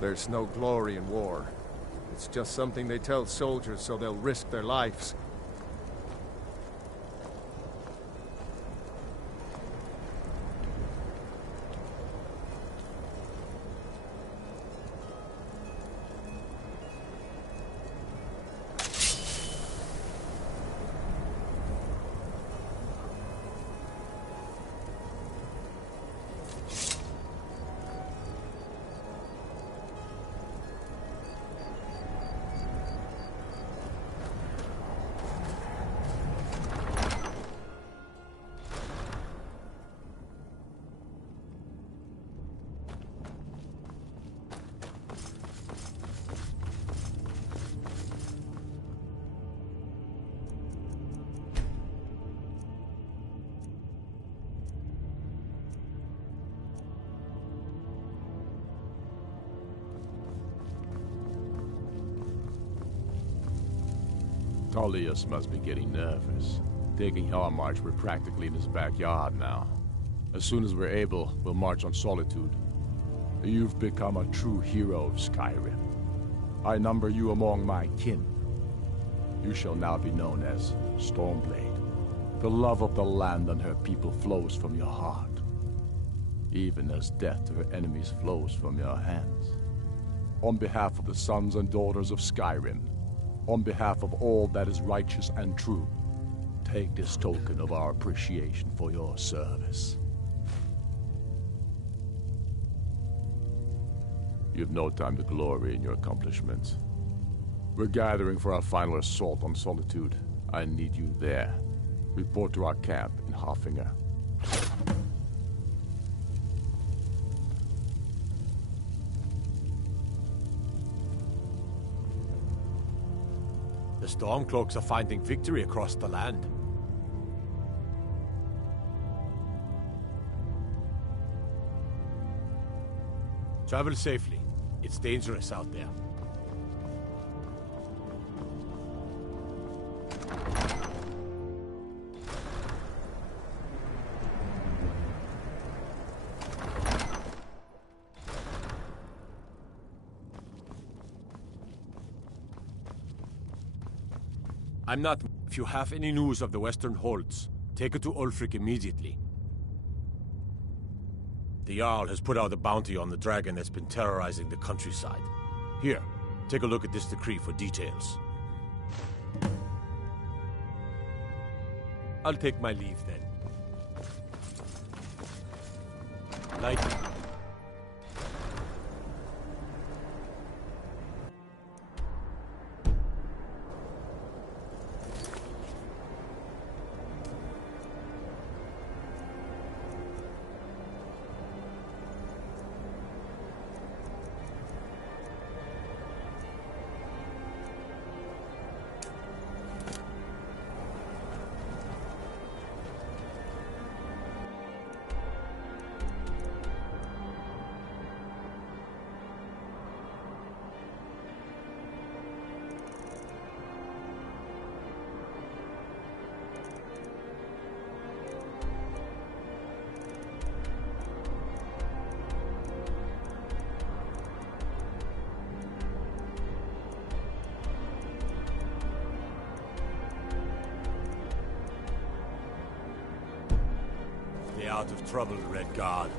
There's no glory in war. It's just something they tell soldiers so they'll risk their lives. Tullius must be getting nervous. Taking our march, we're practically in his backyard now. As soon as we're able, we'll march on Solitude. You've become a true hero of Skyrim. I number you among my kin. You shall now be known as Stormblade. The love of the land and her people flows from your heart, even as death to her enemies flows from your hands. On behalf of the sons and daughters of Skyrim, on behalf of all that is righteous and true, take this token of our appreciation for your service. You have no time to glory in your accomplishments. We're gathering for our final assault on Solitude. I need you there. Report to our camp in Hoffinger. The Stormcloaks are finding victory across the land. Travel safely. It's dangerous out there. I'm not... If you have any news of the Western Holds, take it to Ulfric immediately. The Jarl has put out a bounty on the dragon that's been terrorizing the countryside. Here, take a look at this decree for details. I'll take my leave then. Night. Out of trouble, Red Guard.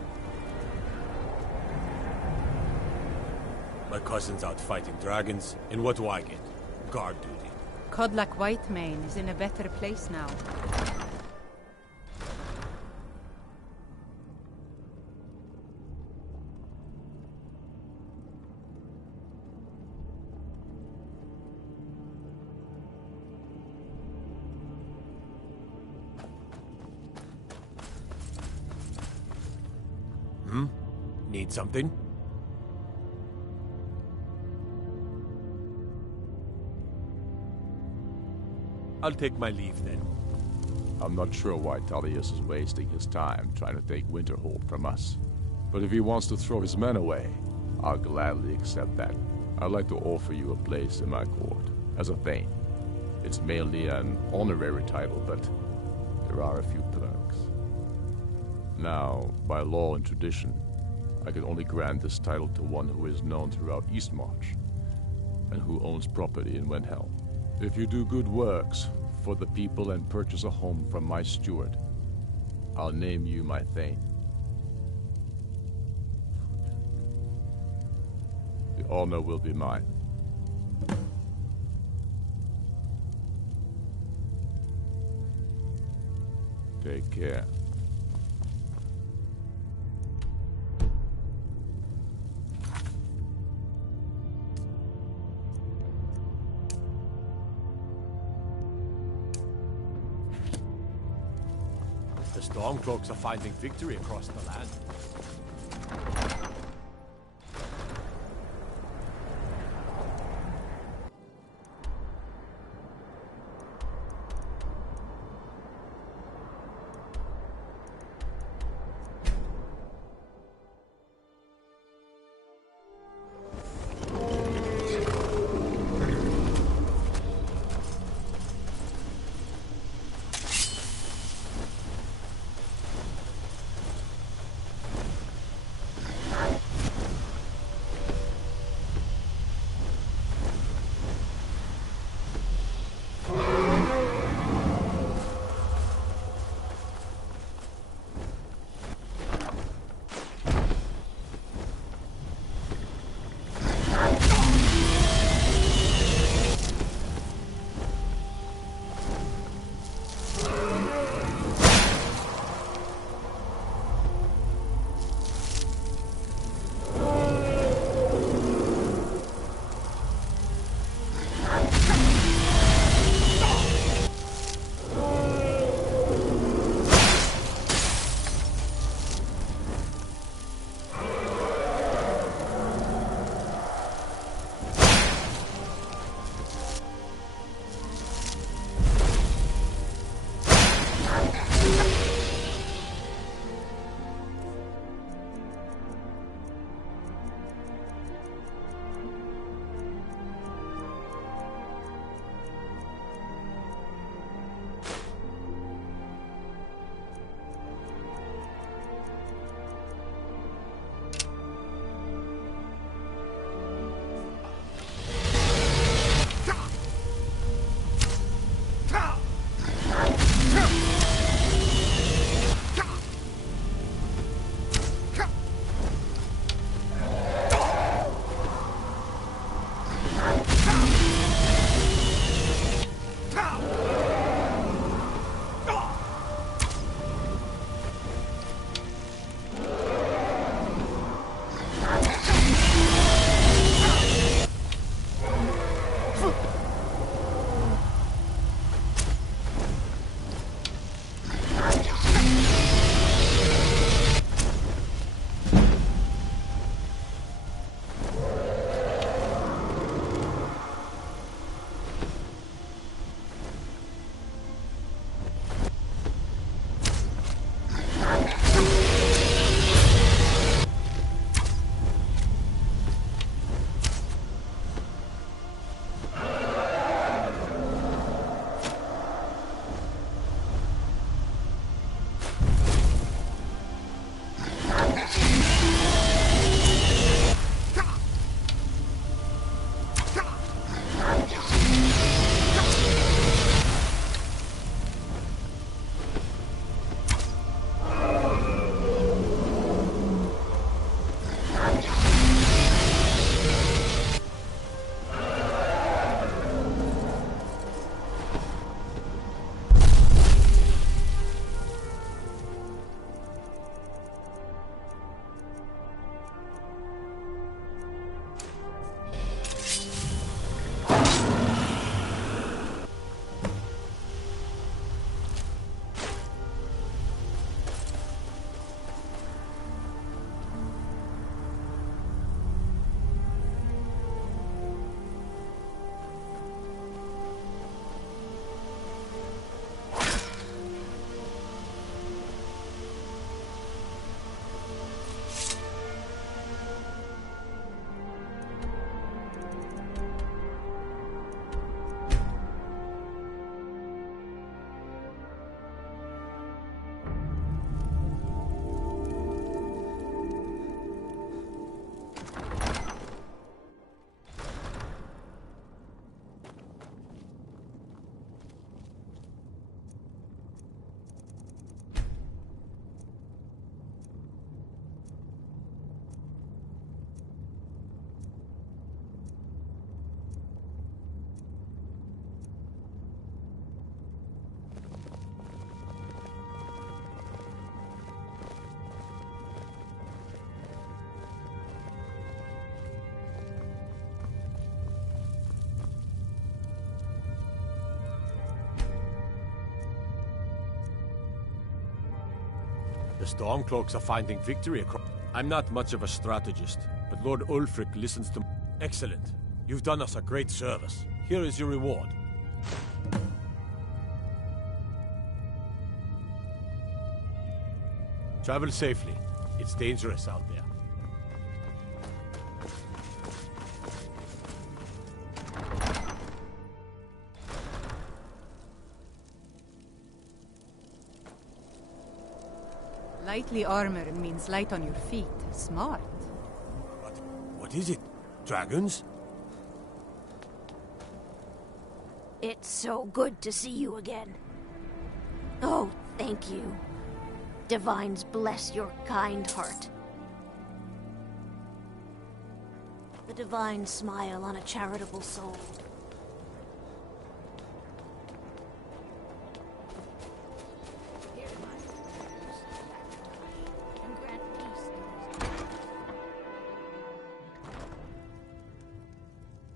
My cousin's out fighting dragons, and what do I get? Guard duty. Kodlak Whitemane is in a better place now. Need something? I'll take my leave then. I'm not sure why Tullius is wasting his time trying to take Winterhold from us. But if he wants to throw his men away, I'll gladly accept that. I'd like to offer you a place in my court, as a Thane. It's mainly an honorary title, but there are a few perks. Now, by law and tradition, I can only grant this title to one who is known throughout Eastmarch, and who owns property in Wendhelm. If you do good works for the people and purchase a home from my steward, I'll name you my Thane. The honor will be mine. Take care. The Stormcloaks are finding victory across the land. The Stormcloaks are finding victory across... I'm not much of a strategist, but Lord Ulfric listens to... Excellent. You've done us a great service. Here is your reward. Travel safely. It's dangerous out there. Lightly armored means light on your feet. Smart. What is it? Dragons? It's so good to see you again. Oh, thank you. Divines bless your kind heart. The divine smile on a charitable soul.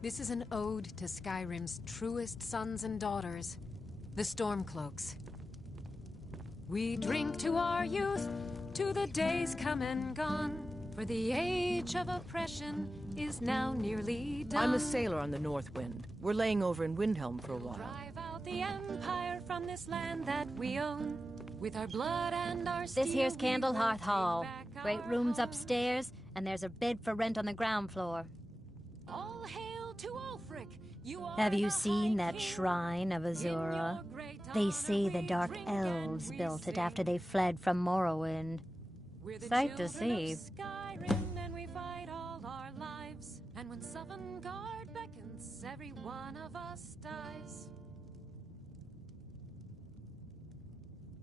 This is an ode to Skyrim's truest sons and daughters, the Stormcloaks. We drink to our youth, to the days come and gone, for the age of oppression is now nearly done. I'm a sailor on the North Wind. We're laying over in Windhelm for a while. Drive out the Empire from this land that we own, with our blood and our steel. This here's we Candlehearth will Hall. take back Great our rooms home. upstairs, and there's a bed for rent on the ground floor. All hail to Ulfric. You are Have you the seen High that King. shrine of In Azura? your great They honor say the we Dark drink and Elves we built it sing. after they fled from Morrowind. We're the Sight to children of see. Skyrim, and we fight all our lives. And when Sovngarde beckons, every one of us dies.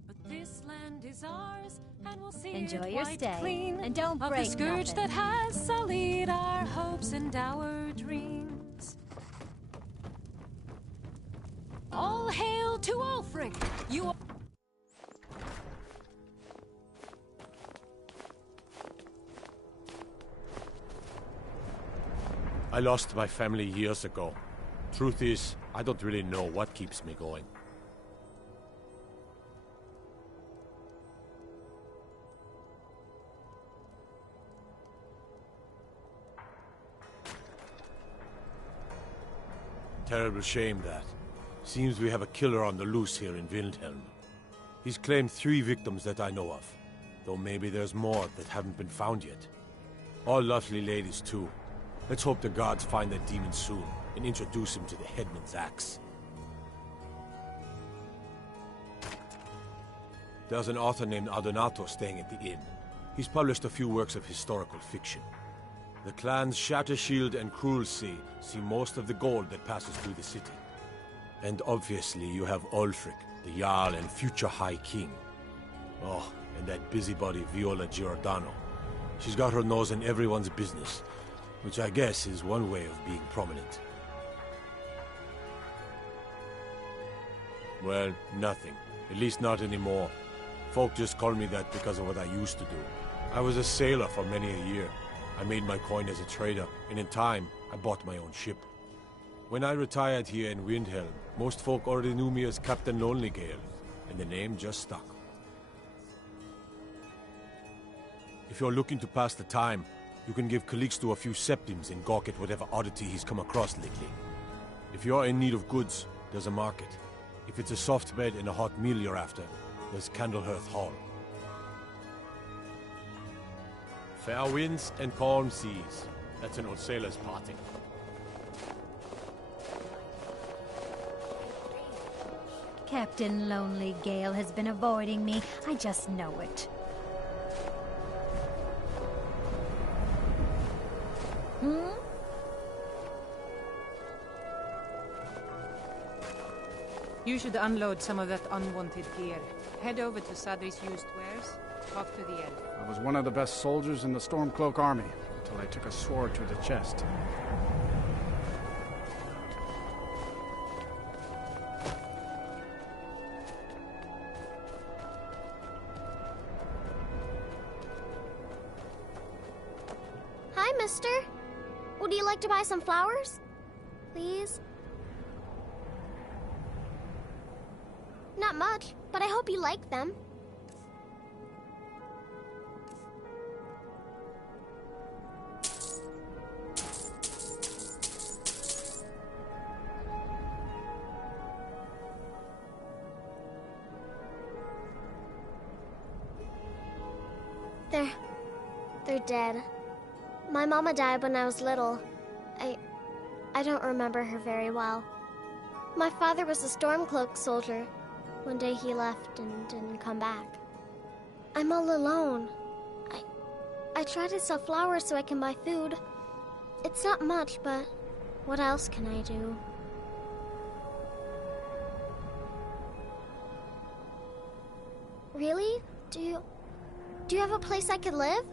But this land is ours, and we'll see Enjoy it your wiped stay, clean and don't of break the scourge nothing. that has sullied our hopes and our dreams. All hail to Ulfric! You are I lost my family years ago. Truth is, I don't really know what keeps me going. Terrible shame that. Seems we have a killer on the loose here in Windhelm. He's claimed 3 victims that I know of, though maybe there's more that haven't been found yet. All lovely ladies too. Let's hope the gods find that demon soon and introduce him to the headman's axe. There's an author named Adonato staying at the inn. He's published a few works of historical fiction. The clans Shattershield and Cruelsea see most of the gold that passes through the city. And obviously you have Ulfric, the Jarl and future High King. Oh, and that busybody Viola Giordano. She's got her nose in everyone's business, which I guess is one way of being prominent. Well, nothing. At least not anymore. Folk just call me that because of what I used to do. I was a sailor for many a year. I made my coin as a trader, and in time, I bought my own ship. When I retired here in Windhelm, most folk already knew me as Captain Lonelygale, and the name just stuck. If you're looking to pass the time, you can give Calixto a few septims and gawk at whatever oddity he's come across lately. If you're in need of goods, there's a market. If it's a soft bed and a hot meal you're after, there's Candlehearth Hall. Fair winds and calm seas. That's an old sailor's parting. Captain Lonely Gale has been avoiding me. I just know it. You should unload some of that unwanted gear. Head over to Sadri's used wares. Talk to the elf. I was one of the best soldiers in the Stormcloak army, until I took a sword to the chest. Hi, mister. Would you like to buy some flowers? Please? Not much, but I hope you like them. They're dead. My mama died when I was little. I don't remember her very well. My father was a Stormcloak soldier. One day he left and didn't come back. I'm all alone. I try to sell flowers so I can buy food. It's not much, but what else can I do? Really? Do you have a place I could live?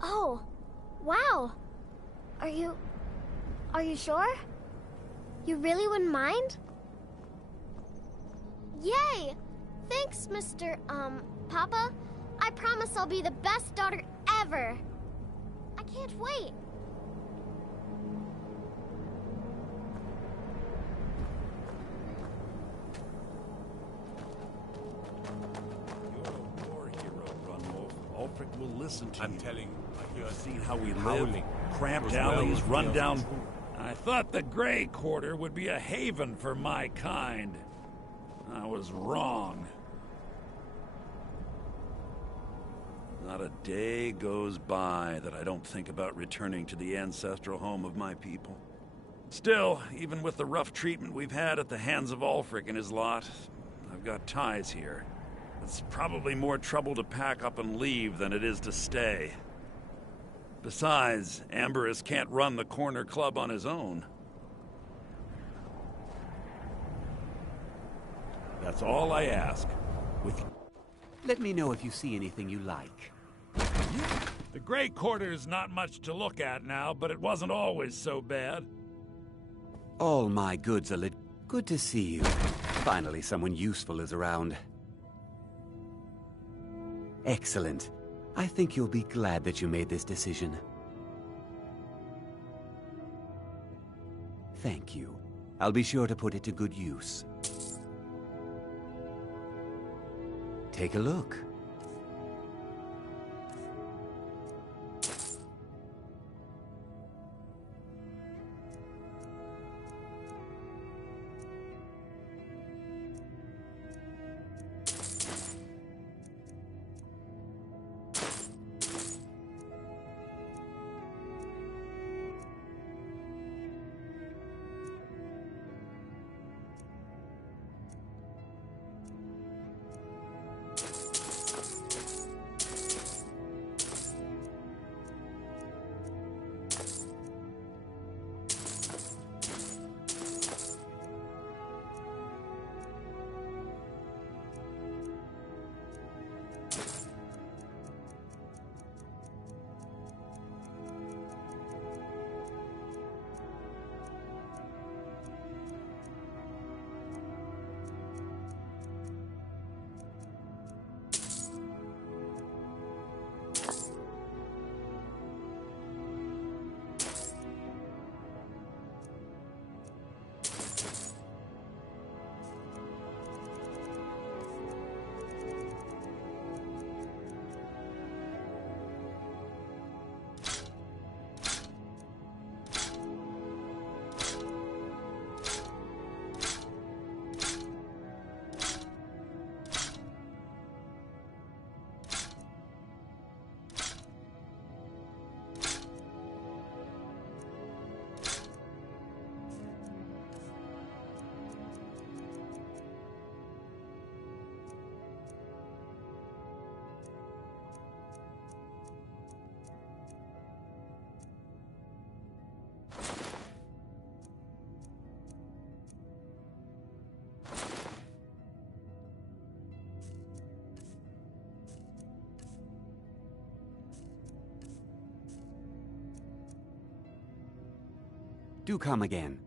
Oh, wow. Are you sure? You really wouldn't mind? Yay! Thanks, Mr. Papa. I promise I'll be the best daughter ever. I can't wait. Ulfric will listen to you. I'm telling you, You've seen how we live. howling. Cramped alleys, run down... I thought the Grey Quarter would be a haven for my kind. I was wrong. Not a day goes by that I don't think about returning to the ancestral home of my people. Still, even with the rough treatment we've had at the hands of Ulfric and his lot, I've got ties here. It's probably more trouble to pack up and leave than it is to stay. Besides, Amberus can't run the corner club on his own. That's all I ask. Let me know if you see anything you like. The Grey Quarter's not much to look at now, but it wasn't always so bad. All my goods are lit. Good to see you. Finally, someone useful is around. Excellent. I think you'll be glad that you made this decision. Thank you. I'll be sure to put it to good use. Take a look. Do come again.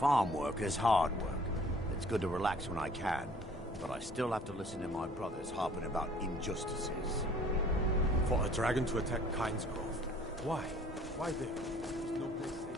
Farm work is hard work. It's good to relax when I can, but I still have to listen to my brothers harping about injustices. For a dragon to attack Kyne's Grove. Why? Why there? There's no place safe.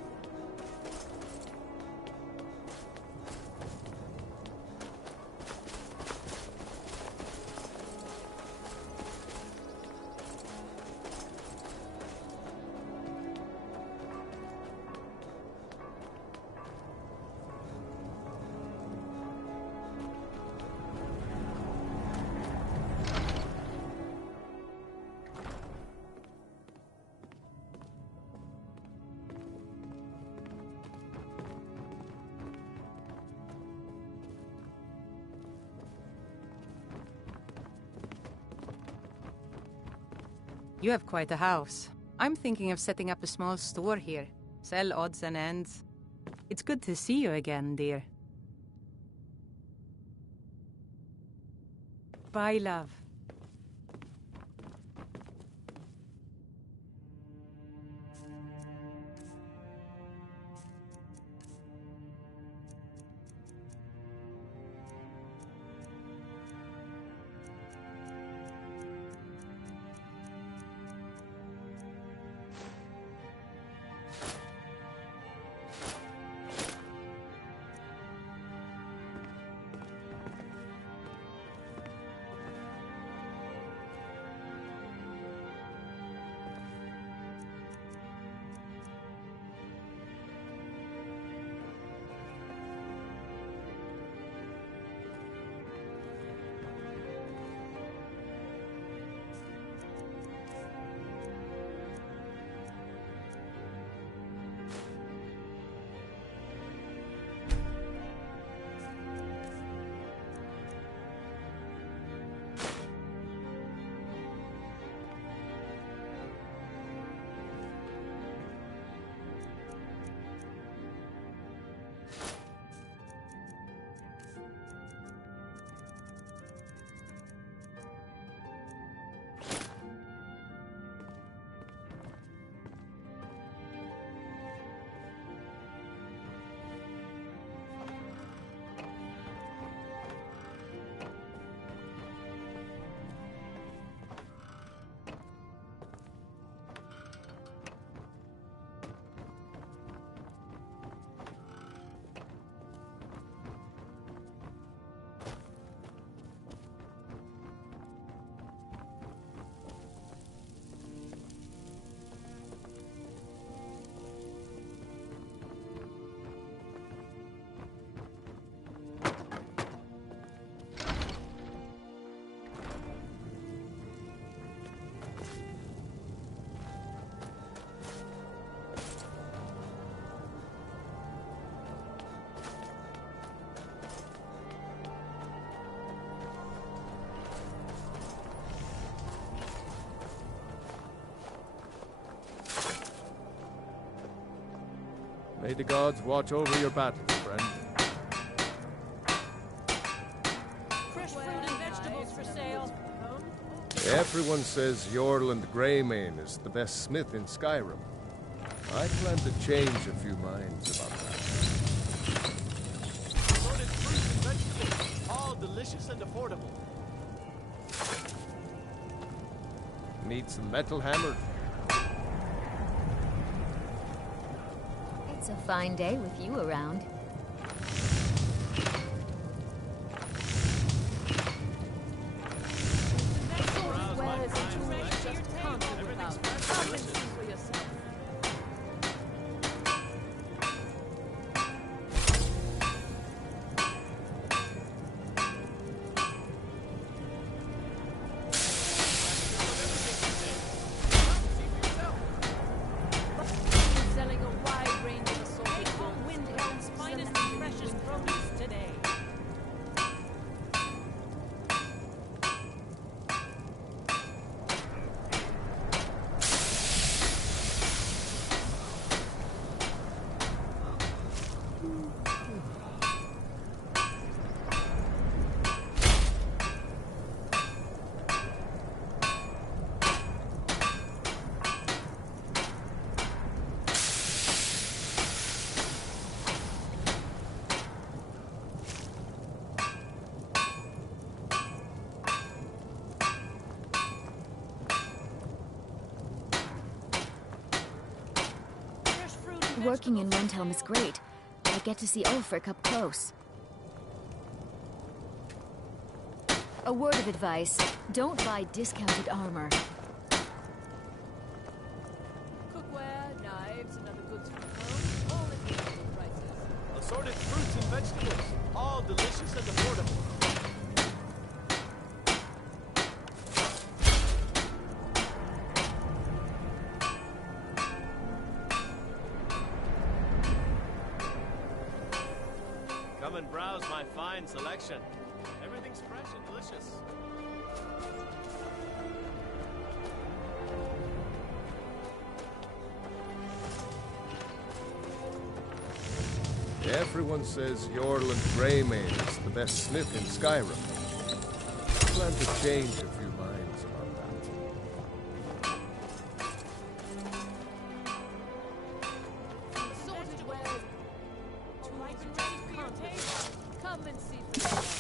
You have quite a house. I'm thinking of setting up a small store here. Sell odds and ends. It's good to see you again, dear. Bye, love. May the gods watch over your battles, friend. Fresh fruit and vegetables for sale. Everyone says Yorland Greymane is the best smith in Skyrim. I plan to change a few minds about that. Loaded fruits and vegetables, all delicious and affordable. Need some metal hammered. It's a fine day with you around. Working in Windhelm is great. I get to see Ulfric up close. A word of advice, don't buy discounted armor. Cookware, knives, and other goods from home, all at reasonable prices. Assorted fruits and vegetables, all delicious and affordable. Come and browse my fine selection. Everything's fresh and delicious. Everyone says Yorland Greymane is the best smith in Skyrim. I plan to change a few minds about that. Sorted well. Tonight is ready for your table. Come and see for yourself.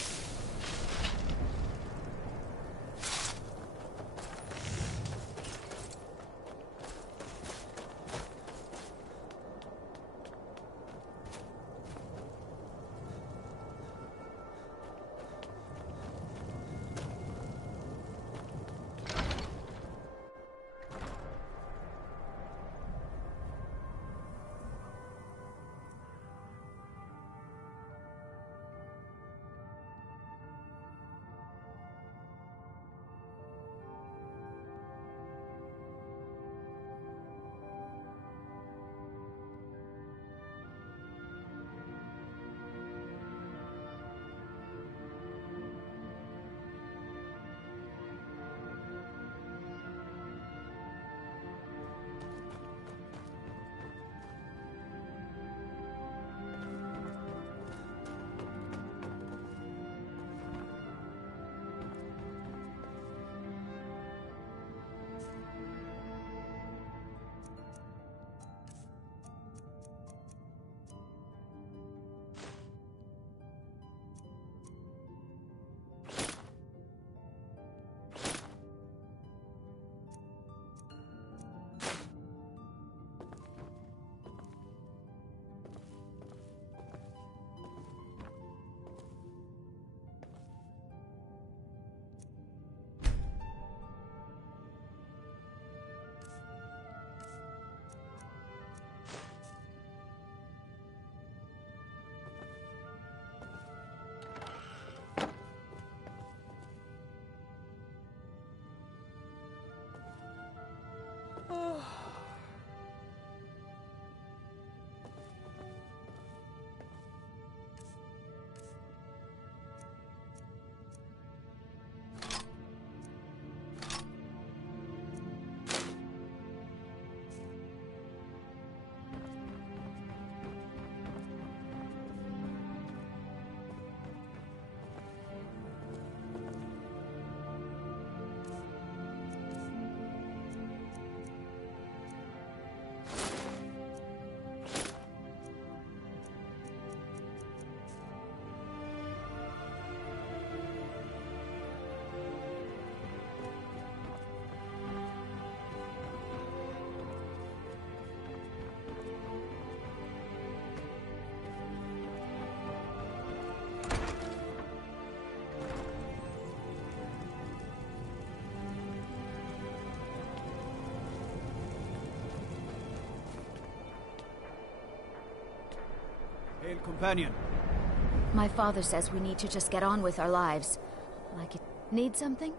Hail, companion. My father says we need to just get on with our lives. Like it. Need something?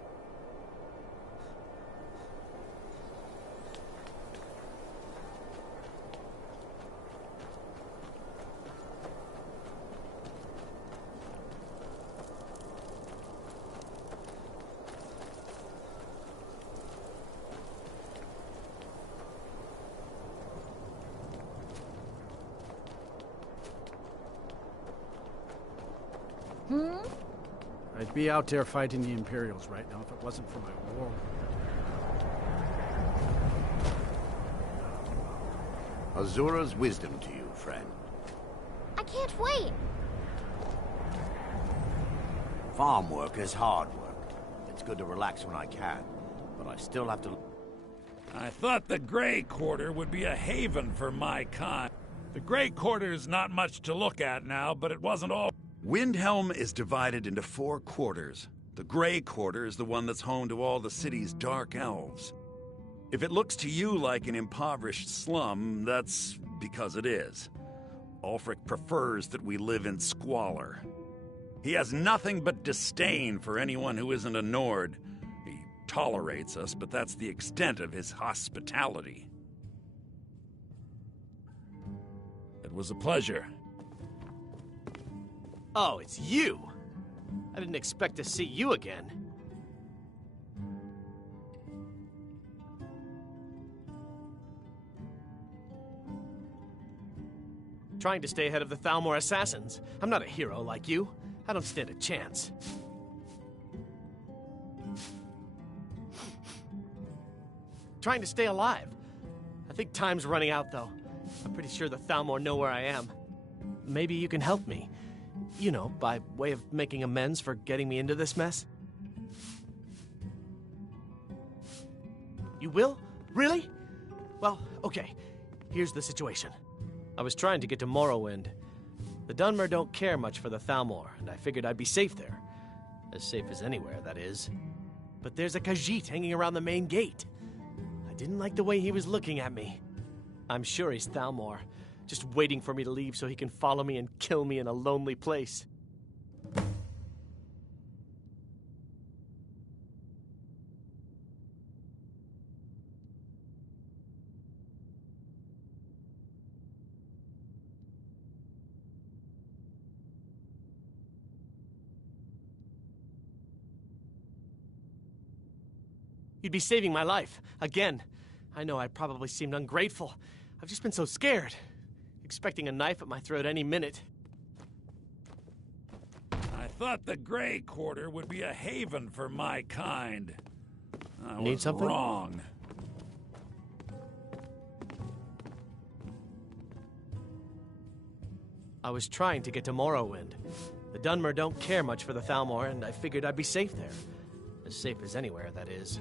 I'd be out there fighting the Imperials right now if it wasn't for my war. Azura's wisdom to you, friend. I can't wait. Farm work is hard work. It's good to relax when I can, but I still have to... I thought the Grey Quarter would be a haven for my kind. The Grey Quarter's not much to look at now, but it wasn't all... Windhelm is divided into 4 quarters. The Grey Quarter is the one that's home to all the city's dark elves. If it looks to you like an impoverished slum, that's because it is. Ulfric prefers that we live in squalor. He has nothing but disdain for anyone who isn't a Nord. He tolerates us, but that's the extent of his hospitality. It was a pleasure. Oh, it's you! I didn't expect to see you again. trying to stay ahead of the Thalmor assassins. I'm not a hero like you. I don't stand a chance. Trying to stay alive. I think time's running out, though. I'm pretty sure the Thalmor know where I am. Maybe you can help me. You know, by way of making amends for getting me into this mess. You will? Really? Well, okay. Here's the situation. I was trying to get to Morrowind. The Dunmer don't care much for the Thalmor, and I figured I'd be safe there. As safe as anywhere, that is. But there's a Khajiit hanging around the main gate. I didn't like the way he was looking at me. I'm sure he's Thalmor, just waiting for me to leave so he can follow me and kill me in a lonely place. You'd be saving my life. Again. I know I probably seemed ungrateful. I've just been so scared. Expecting a knife at my throat any minute. I thought the Grey Quarter would be a haven for my kind. I Need was something? wrong. I was trying to get to Morrowind. The Dunmer don't care much for the Thalmor, and I figured I'd be safe there. As safe as anywhere, that is.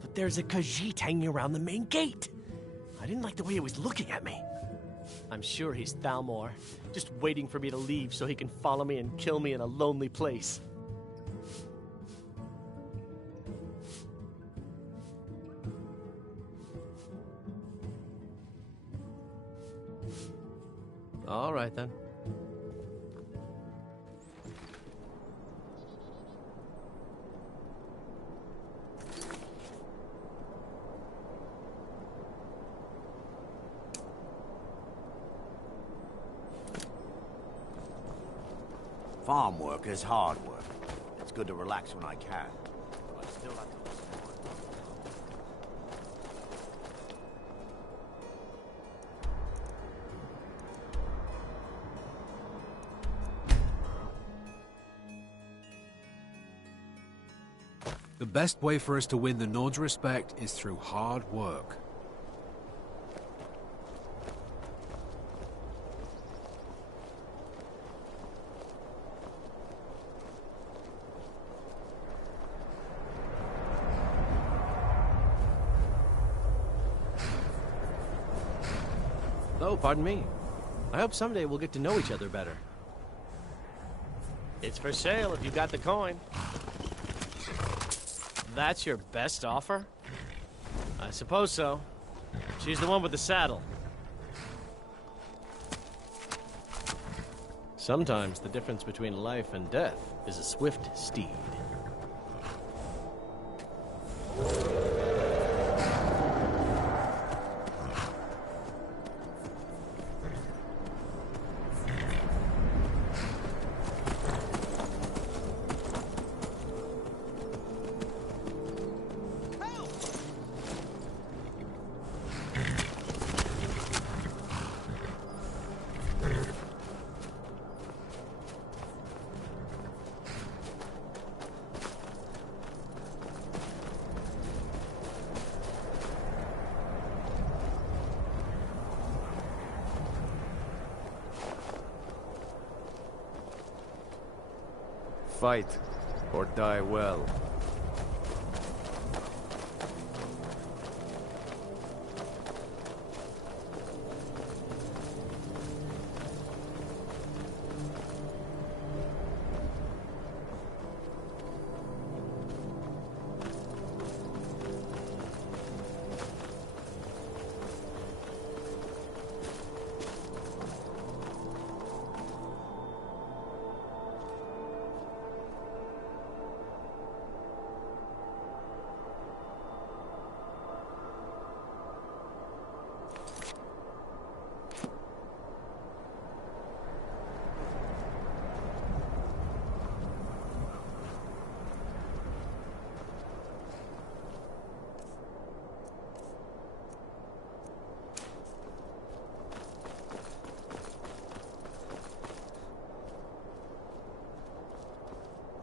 But there's a Khajiit hanging around the main gate. I didn't like the way he was looking at me. I'm sure he's Thalmor, just waiting for me to leave so he can follow me and kill me in a lonely place. All right, then. Farm work is hard work. It's good to relax when I can, but I still have to listen to my brother. The best way for us to win the Nord's respect is through hard work. Oh, pardon me. I hope someday we'll get to know each other better. It's for sale if you got the coin. That's your best offer? I suppose so. She's the one with the saddle. Sometimes the difference between life and death is a swift steed. Fight, or die well.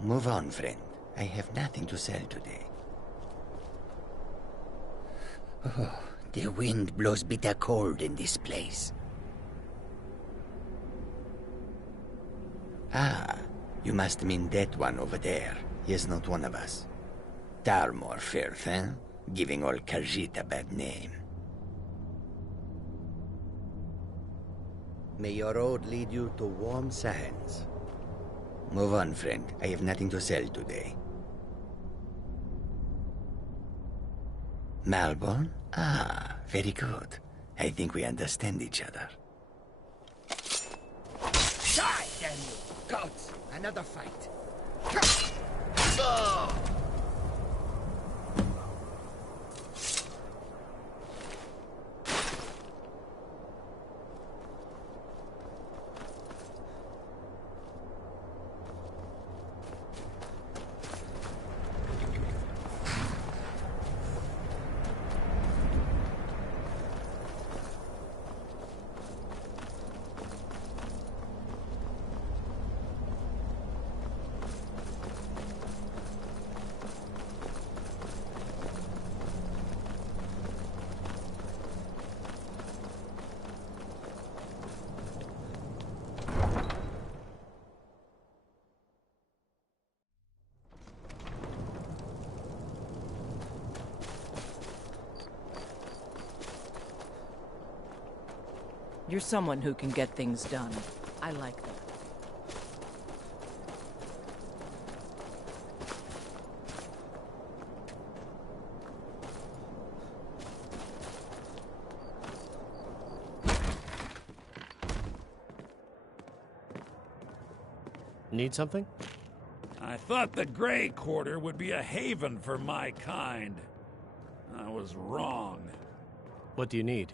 Move on, friend. I have nothing to sell today. Oh, the wind blows bitter cold in this place. Ah, you must mean that one over there. He is not one of us. Dalmor Firth, eh? Giving all Khajiit a bad name. May your road lead you to warm sands. Move on, friend. I have nothing to sell today. Malborn? Ah, very good. I think we understand each other. Die, damn you! Goats! Another fight! You're someone who can get things done. I like that. Need something? I thought the Grey Quarter would be a haven for my kind. I was wrong. What do you need?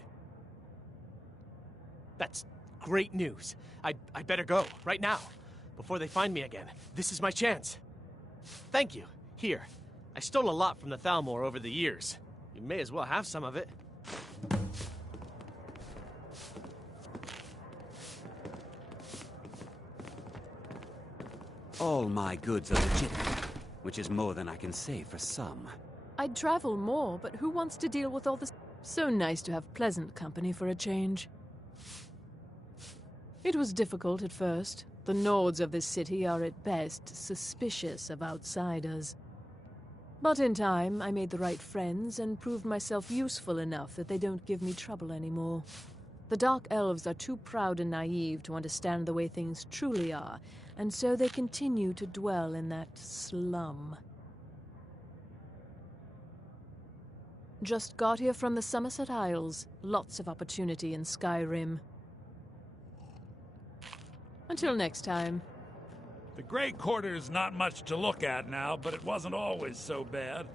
That's great news. I'd better go, right now, before they find me again. This is my chance. Thank you. Here. I stole a lot from the Thalmor over the years. You may as well have some of it. All my goods are legitimate, which is more than I can say for some. I'd travel more, but who wants to deal with all this? So nice to have pleasant company for a change. It was difficult at first. The Nords of this city are at best suspicious of outsiders. But in time, I made the right friends and proved myself useful enough that they don't give me trouble anymore. The Dark Elves are too proud and naive to understand the way things truly are, and so they continue to dwell in that slum. Just got here from the Somerset Isles. Lots of opportunity in Skyrim. Until next time. The Grey Quarter's not much to look at now, but it wasn't always so bad.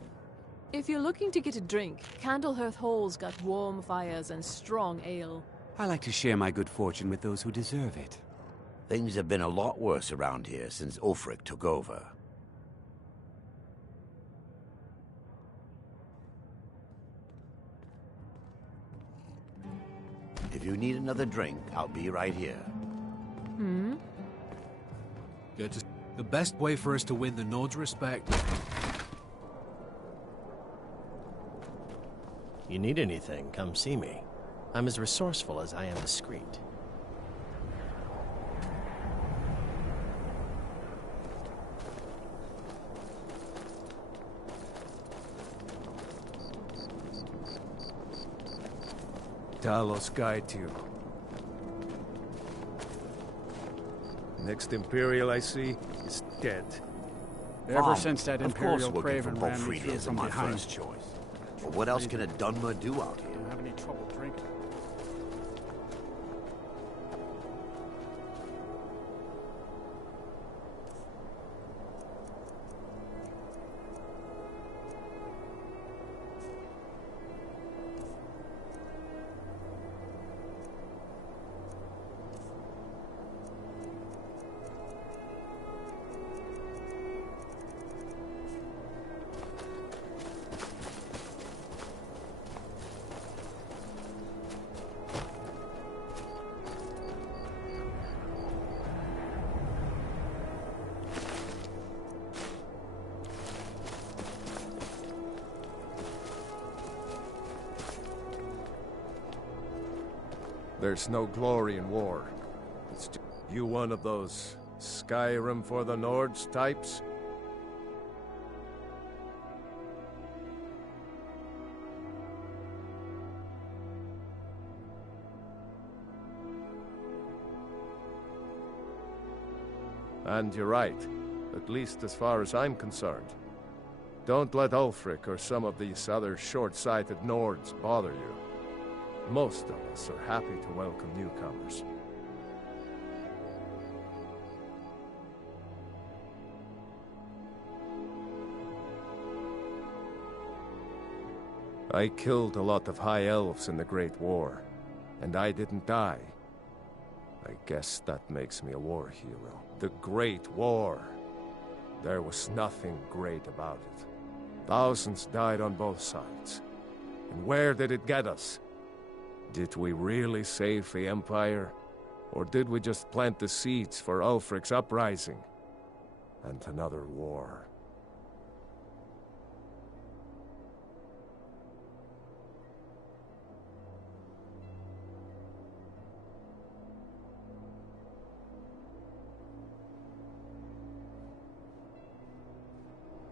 If you're looking to get a drink, Candlehearth Hall's got warm fires and strong ale. I like to share my good fortune with those who deserve it. Things have been a lot worse around here since Ulfric took over. If you need another drink, I'll be right here. Good. The best way for us to win the Nord's respect. You need anything, come see me. I'm as resourceful as I am discreet. Talos guide you. Next Imperial I see is dead. Ever since that of course Imperial working for Craven ran me Bolfrida through isn't from my behind. first choice. But what else can a Dunmer do out here? Don't have any trouble drinking. There's no glory in war. It's just you one of those Skyrim for the Nords types? And you're right, at least as far as I'm concerned. Don't let Ulfric or some of these other short-sighted Nords bother you. Most of us are happy to welcome newcomers. I killed a lot of High Elves in the Great War, and I didn't die. I guess that makes me a war hero. The Great War. There was nothing great about it. Thousands died on both sides. And where did it get us? Did we really save the Empire? Or did we just plant the seeds for Ulfric's uprising? And another war.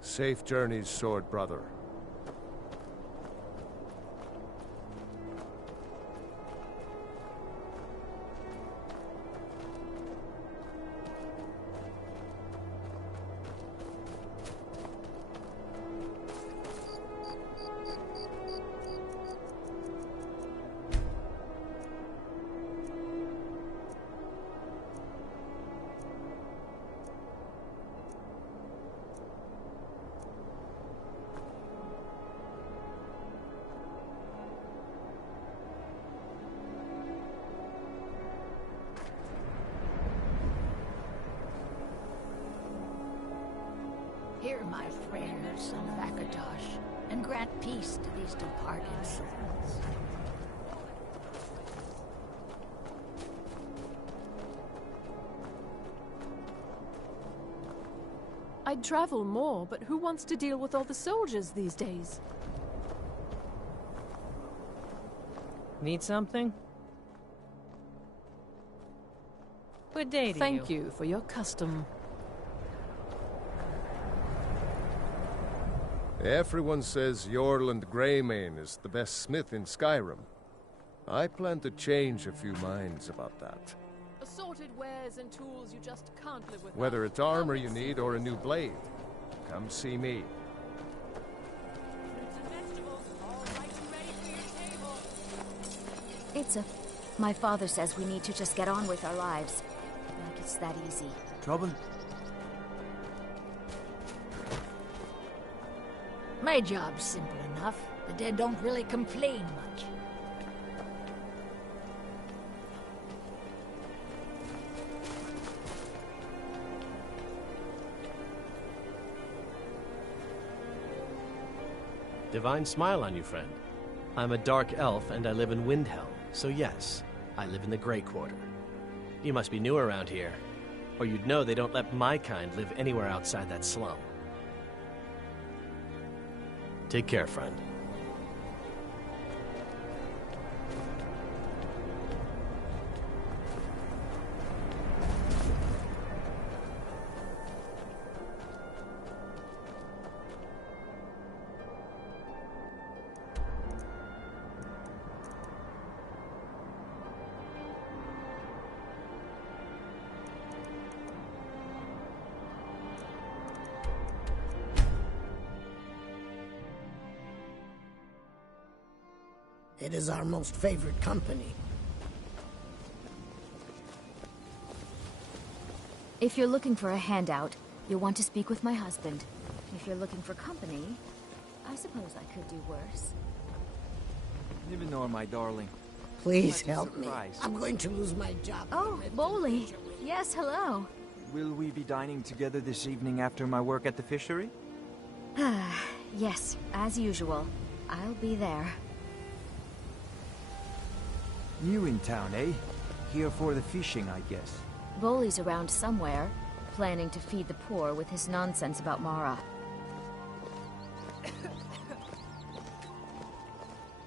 Safe journeys, sword brother. Hear my prayer, son of Akatosh, and grant peace to these departed friends. I'd travel more, but who wants to deal with all the soldiers these days? Need something? Good day to you. Thank you for your custom. Everyone says Yorland Greymane is the best smith in Skyrim. I plan to change a few minds about that. Assorted wares and tools you just can't live without. Whether it's armor you need or a new blade, come see me. My father says we need to just get on with our lives. Like it's that easy. Trouble? My job's simple enough. The dead don't really complain much. Divine smile on you, friend. I'm a dark elf and I live in Windhelm, so yes, I live in the Grey Quarter. You must be new around here, or you'd know they don't let my kind live anywhere outside that slum. Take care, friend. It is our most favorite company. If you're looking for a handout, you'll want to speak with my husband. If you're looking for company, I suppose I could do worse. Nivenor, my darling. Please help me. I'm going to lose my job. Oh, Boley. Yes, hello. Will we be dining together this evening after my work at the fishery? Yes, as usual. I'll be there. New in town, eh? Here for the fishing, I guess. Boley's around somewhere, planning to feed the poor with his nonsense about Mara.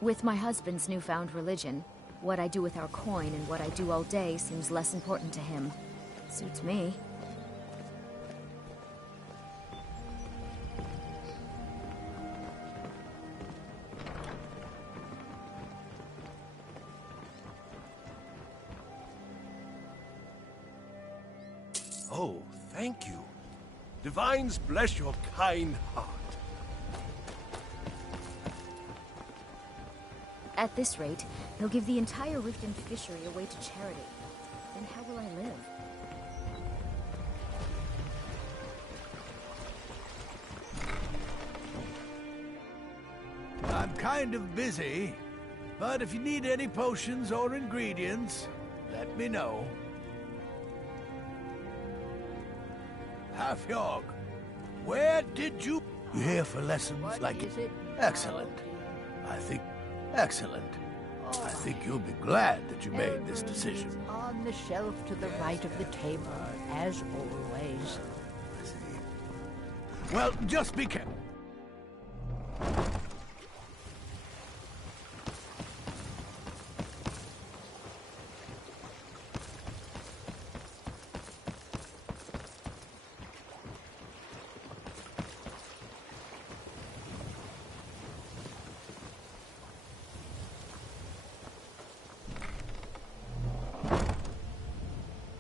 With my husband's newfound religion, What I do with our coin and what I do all day seems less important to him. Suits me. Oh, thank you. Divines bless your kind heart. At this rate, they'll give the entire Riften fishery away to charity. Then how will I live? I'm kind of busy, but if you need any potions or ingredients, let me know. Half-Yog, where did you... You here for lessons like it? Excellent. Excellent. I think you'll be glad that you made this decision. On the shelf to the right of the table, as always. Well, just be careful.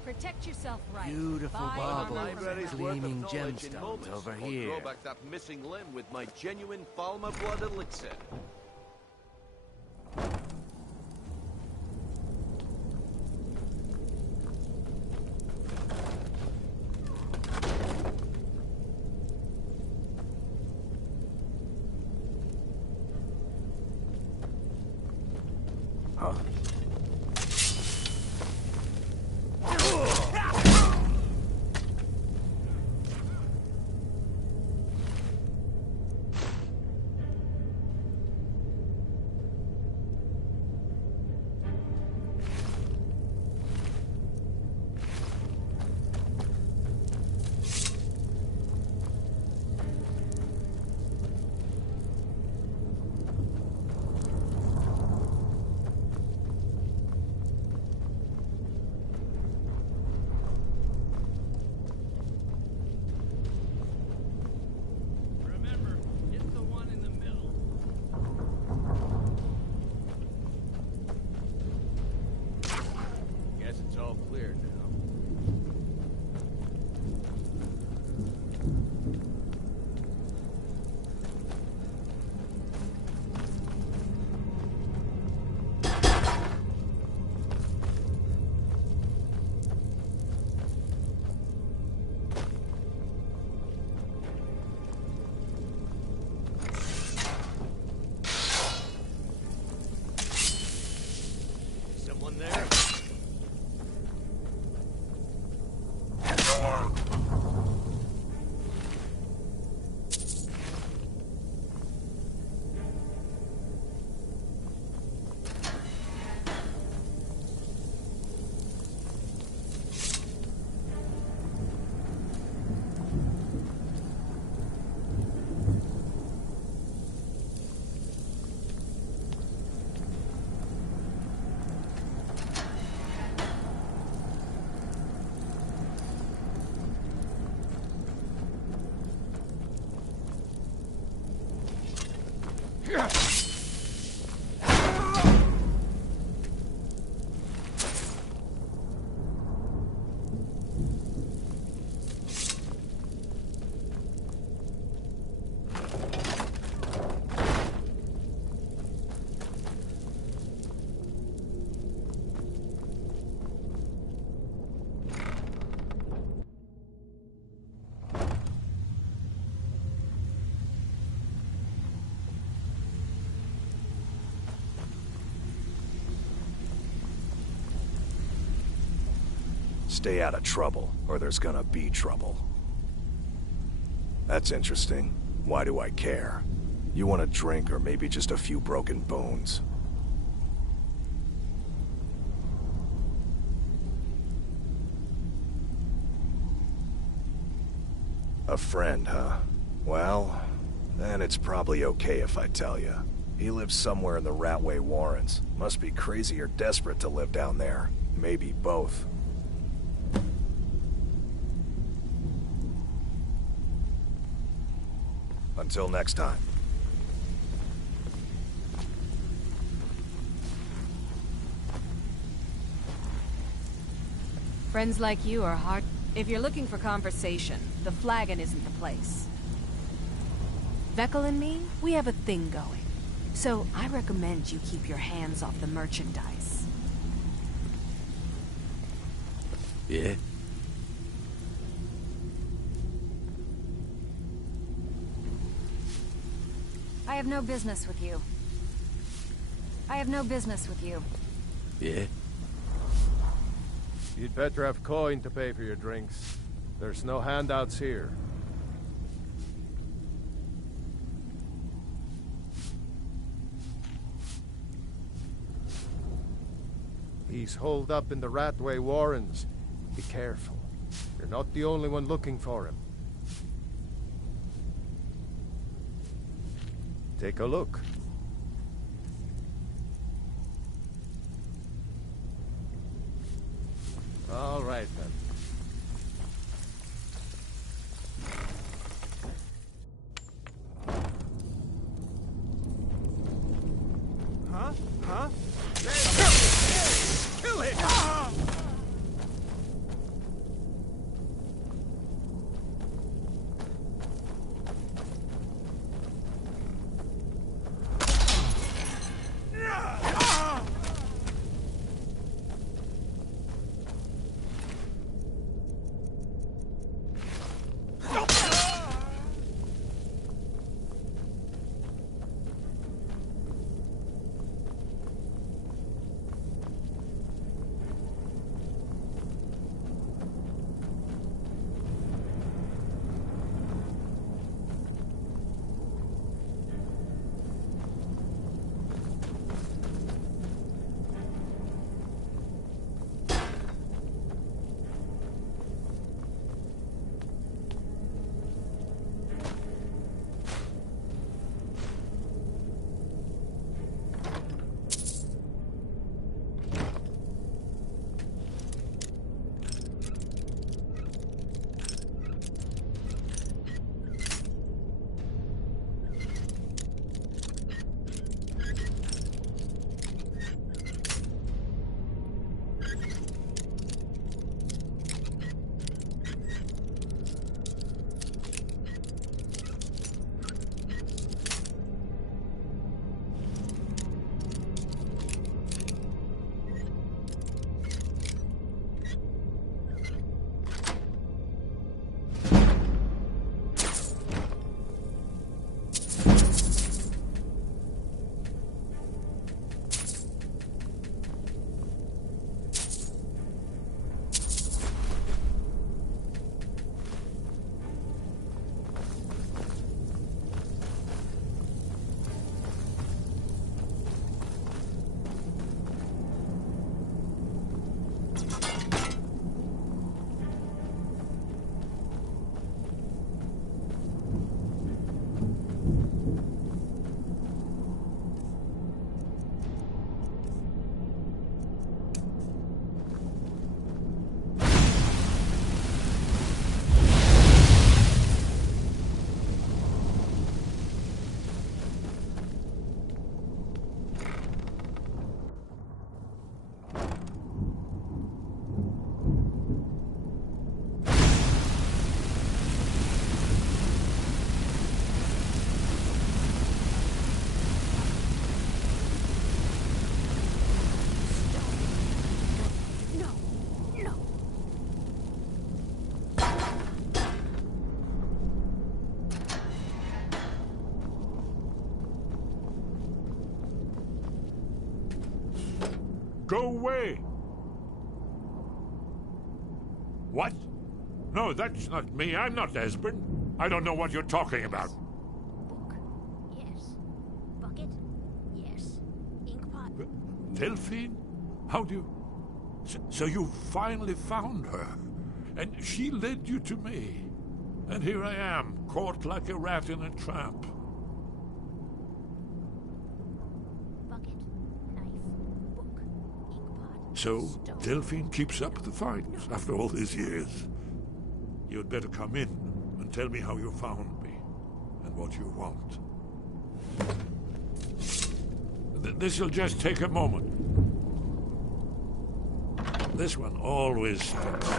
Protect yourself right. Beautiful bauble. Library's Gleaming worth of knowledge in gemstones moments. over I'll here. grow back that missing limb with my genuine Falmer blood elixir. Huh? Guess it's all clear now. Someone there? Stay out of trouble, or there's gonna be trouble. That's interesting. Why do I care? You want a drink or maybe just a few broken bones? A friend, huh? Well, then it's probably okay if I tell you. He lives somewhere in the Ratway Warrens. Must be crazy or desperate to live down there. Maybe both. Until next time. Friends like you are hard. If you're looking for conversation, the Flagon isn't the place. Vekel and me, we have a thing going. So I recommend you keep your hands off the merchandise. Yeah? I have no business with you. I have no business with you. Yeah? You'd better have coin to pay for your drinks. There's no handouts here. He's holed up in the Ratway Warrens. Be careful. You're not the only one looking for him. Take a look. All right, then. Huh? Huh? Kill it! Go away! What? No, that's not me. I'm not Esbern. I don't know what you're talking about. Book. Yes. Bucket. Yes. Inkpot. Delphine? How do you... So you finally found her. And she led you to me. And here I am, caught like a rat in a trap. So, Delphine keeps up the fight after all these years. You'd better come in and tell me how you found me and what you want. This'll just take a moment. This one always sticks.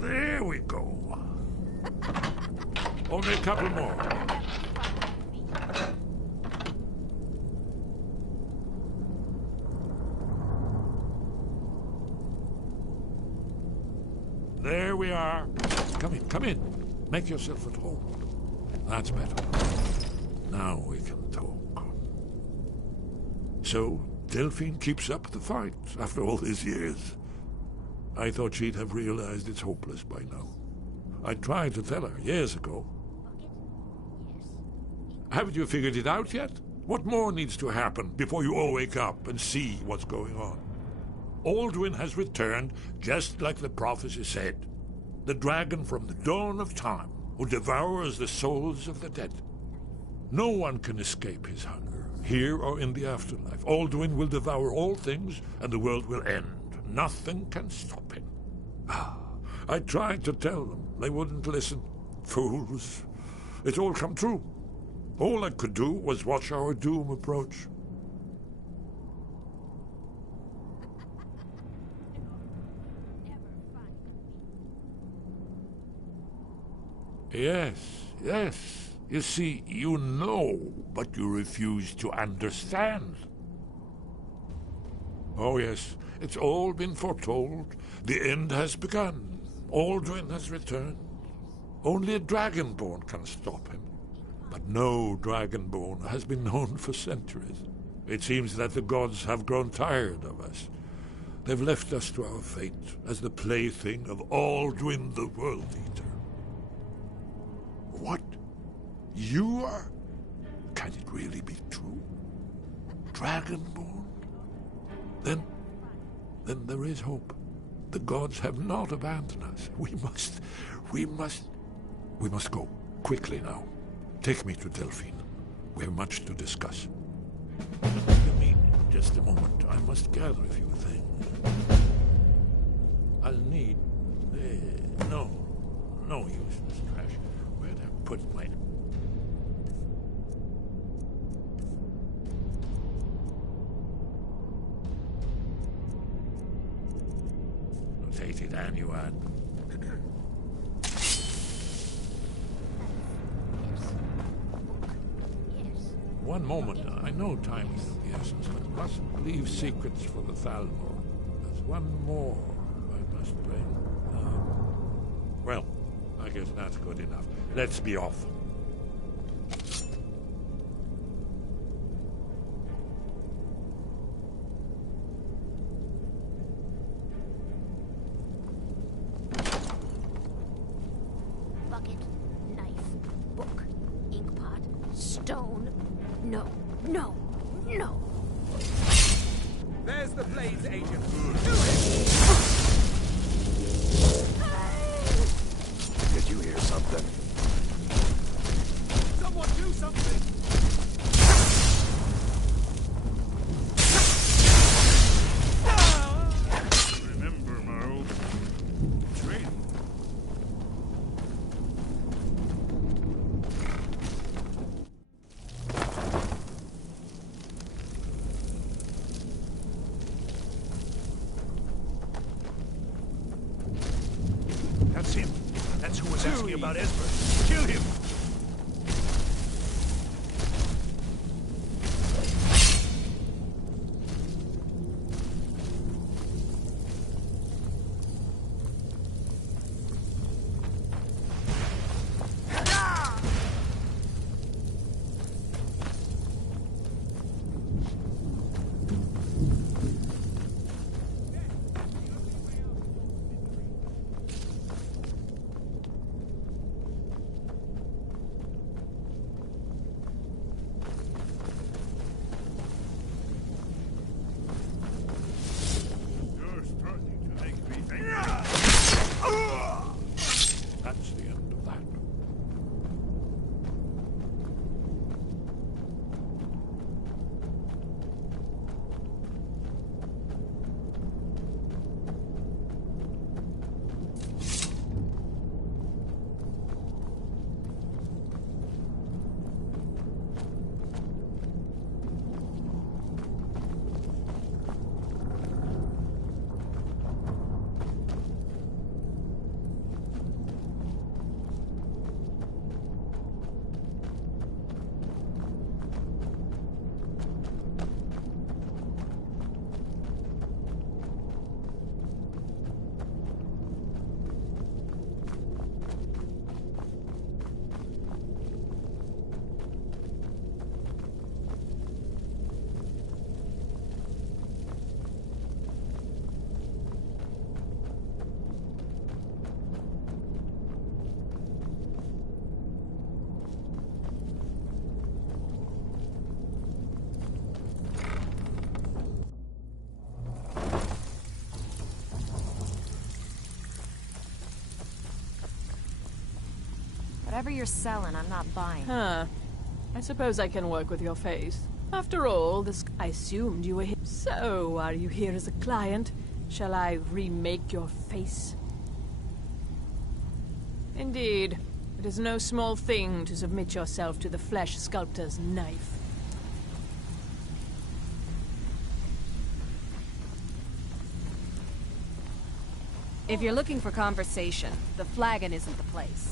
There we go. Only a couple more. There we are. Come in. Make yourself at home. That's better. Now we can talk. So, Delphine keeps up the fight after all these years. I thought she'd have realized it's hopeless by now. I tried to tell her years ago. Haven't you figured it out yet? What more needs to happen before you all wake up and see what's going on? Alduin has returned, just like the prophecy said. The dragon from the dawn of time, who devours the souls of the dead. No one can escape his hunger, here or in the afterlife. Alduin will devour all things, and the world will end. Nothing can stop him. I tried to tell them. They wouldn't listen. Fools. It's all come true. All I could do was watch our doom approach. Yes. You see, you know, but you refuse to understand. Oh, yes. It's all been foretold. The end has begun. Alduin has returned. Only a dragonborn can stop him. But no dragonborn has been known for centuries. It seems that the gods have grown tired of us. They've left us to our fate as the plaything of Alduin the World Eater. What? You are? Can it really be true? Dragonborn? Then there is hope. The gods have not abandoned us. We must go. Quickly now. Take me to Delphine. We have much to discuss. Give me just a moment. I must gather a few things. I'll need... No useless trash. Where'd I put my... Take it, Anuad. One moment. I know time is of the essence, but mustn't leave secrets for the Thalmor. There's one more I must bring. Well, I guess that's good enough. Let's be off. Bucket, knife, book, inkpot, stone. No. There's the Blades agent. Did you hear something? Someone do something! Remember my old training. That's him. That's who was asking about Esper. Kill him! Whatever you're selling, I'm not buying. Huh. I suppose I can work with your face. After all, I assumed you were here. So, are you here as a client? Shall I remake your face? Indeed. It is no small thing to submit yourself to the flesh sculptor's knife. If you're looking for conversation, the flagon isn't the place.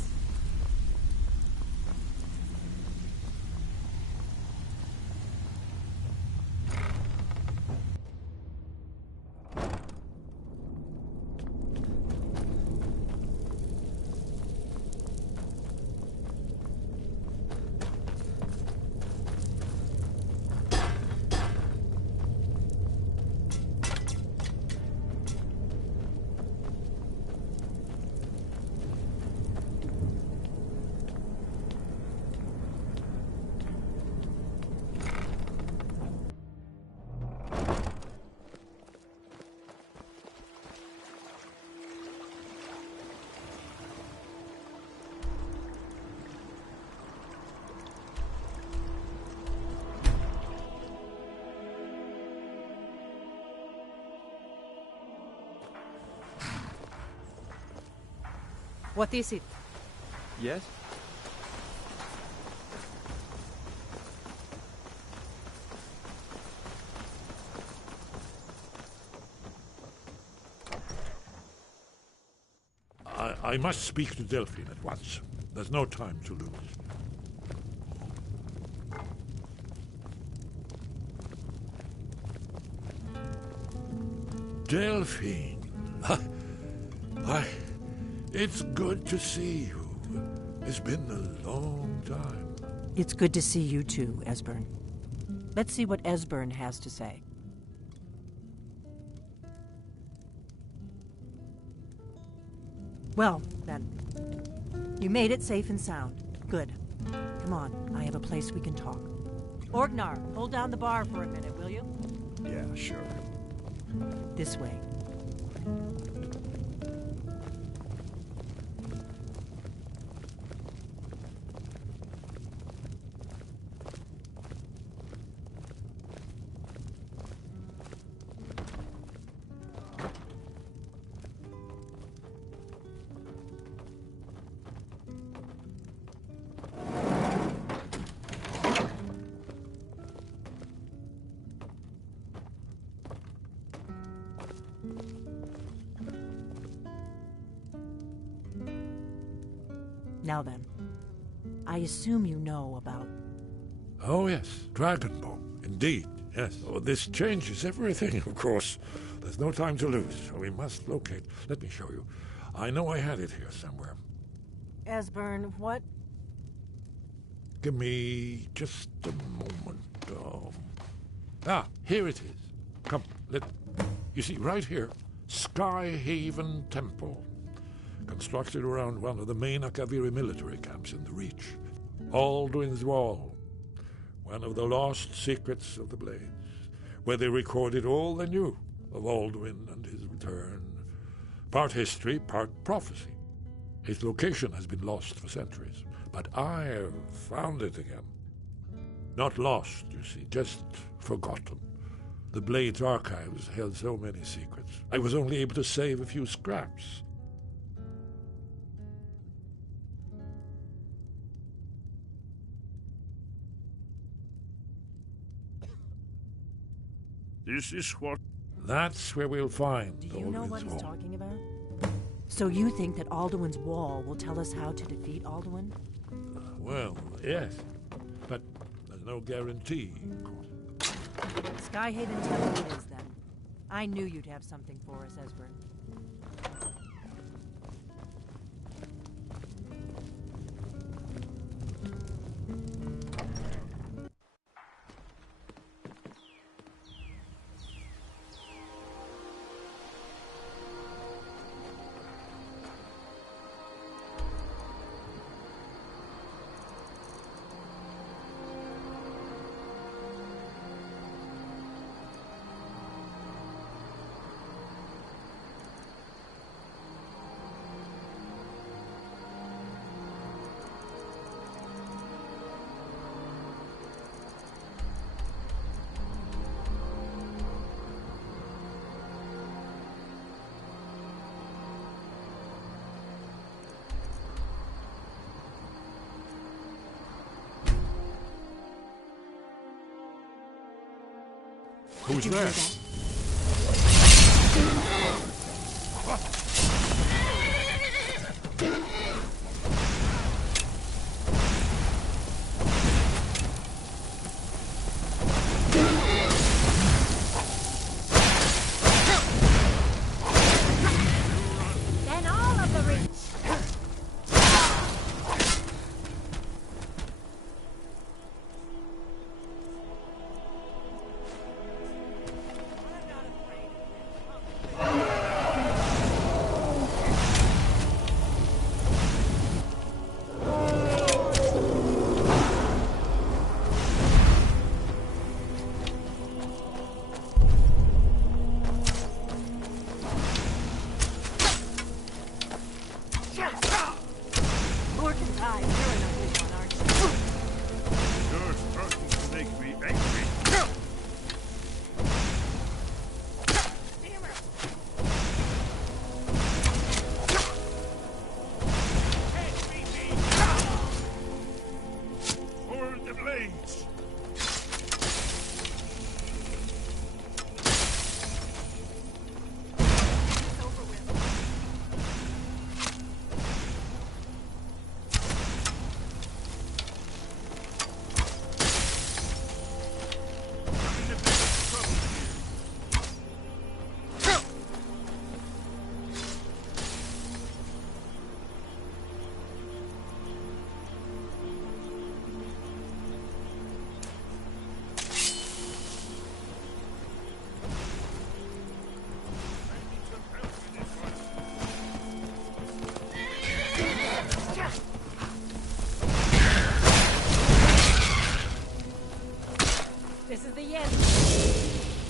What is it? Yes? I must speak to Delphine at once. There's no time to lose. Delphine. It's good to see you. It's been a long time. It's good to see you too, Esbern. Let's see what Esbern has to say. Well, then. You made it safe and sound. Good. Come on, I have a place we can talk. Orgnar, hold down the bar for a minute, will you? Yeah, sure. This way. Now then, I assume you know about... Oh, yes, Dragonbone. Indeed, yes. Oh, this changes everything, of course. There's no time to lose, so we must locate. Let me show you. I know I had it here somewhere. Esbern, what? Give me just a moment. Here it is. Come, you see, right here, Skyhaven Temple. Constructed around one of the main Akaviri military camps in the Reach. Alduin's Wall, one of the lost secrets of the Blades, where they recorded all they knew of Alduin and his return. Part history, part prophecy. Its location has been lost for centuries, but I've found it again. Not lost, you see, just forgotten. The Blades archives held so many secrets. I was only able to save a few scraps. This is what... That's where we'll find Do you know what Alduin's he's Wall. talking about? So you think that Alduin's Wall will tell us how to defeat Alduin? Well, yes. But there's no guarantee, of course. Skyhaven Temple it is, then. I knew you'd have something for us, Esbern. Who's Did you hear there? that? Then all of the rich. Lord and I, you're an ugly one, aren't you? You're starting to make me angry. For the blades! This is the end.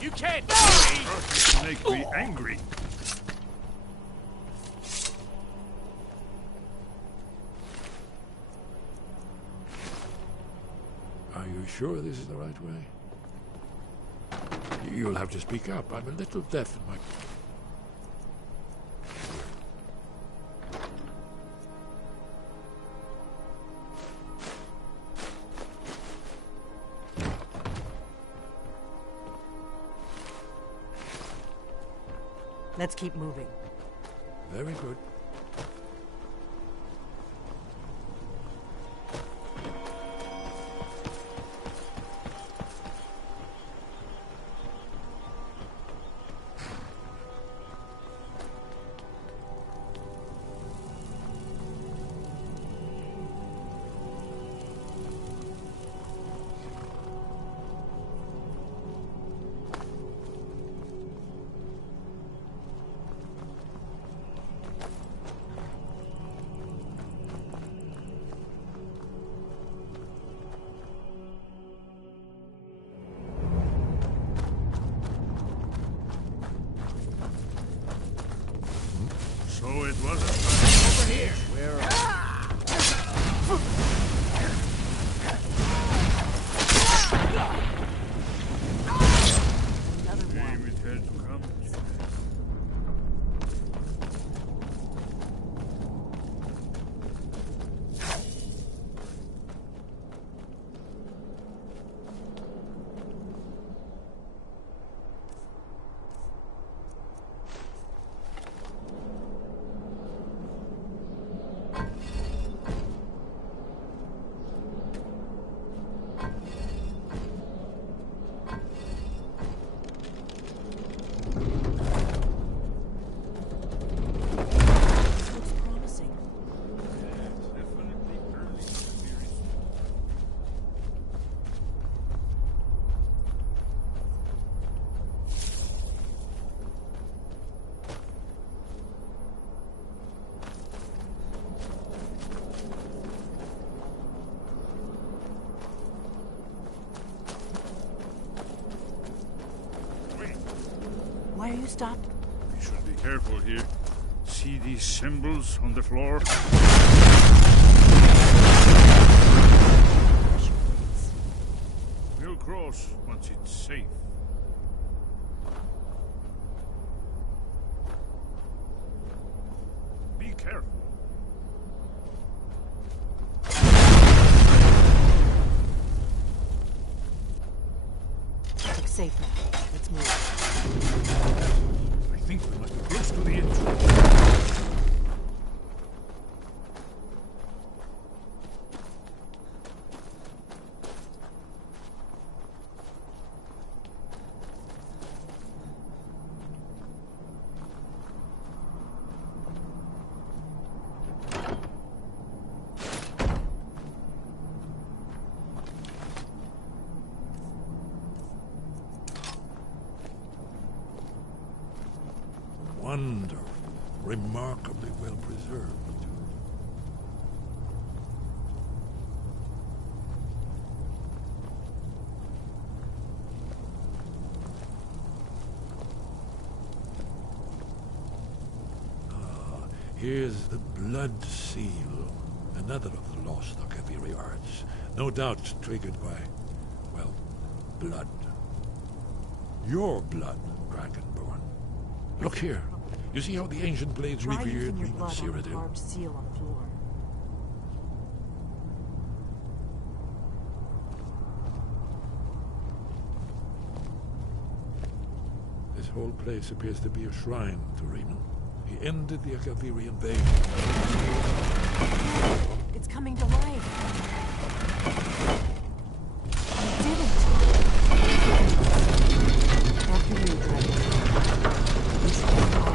You can't starting to make me angry. Are you sure this is the right way? You'll have to speak up. I'm a little deaf in my... Let's keep moving. Very good. So it wasn't over here. Where Maybe it had to come. Looks promising. Definitely early spirit. Wait, Why are you stopped? we should be careful here. See these symbols on the floor? We'll cross once it's safe. Be careful. safe now. Let's move. I think we must be close to the entrance. Wonderful, remarkably well preserved. Here's the blood seal, another of the lost Akaviri arts, no doubt triggered by, well, blood. Your blood, Dragonborn. Look here. You see how the ancient blades Try revered using your Regan blood on the Cyrodiil? carved seal on the floor. This whole place appears to be a shrine to Reman. He ended the Akaviri invasion. It's coming to life. You did it. After you, Dragon. We stand on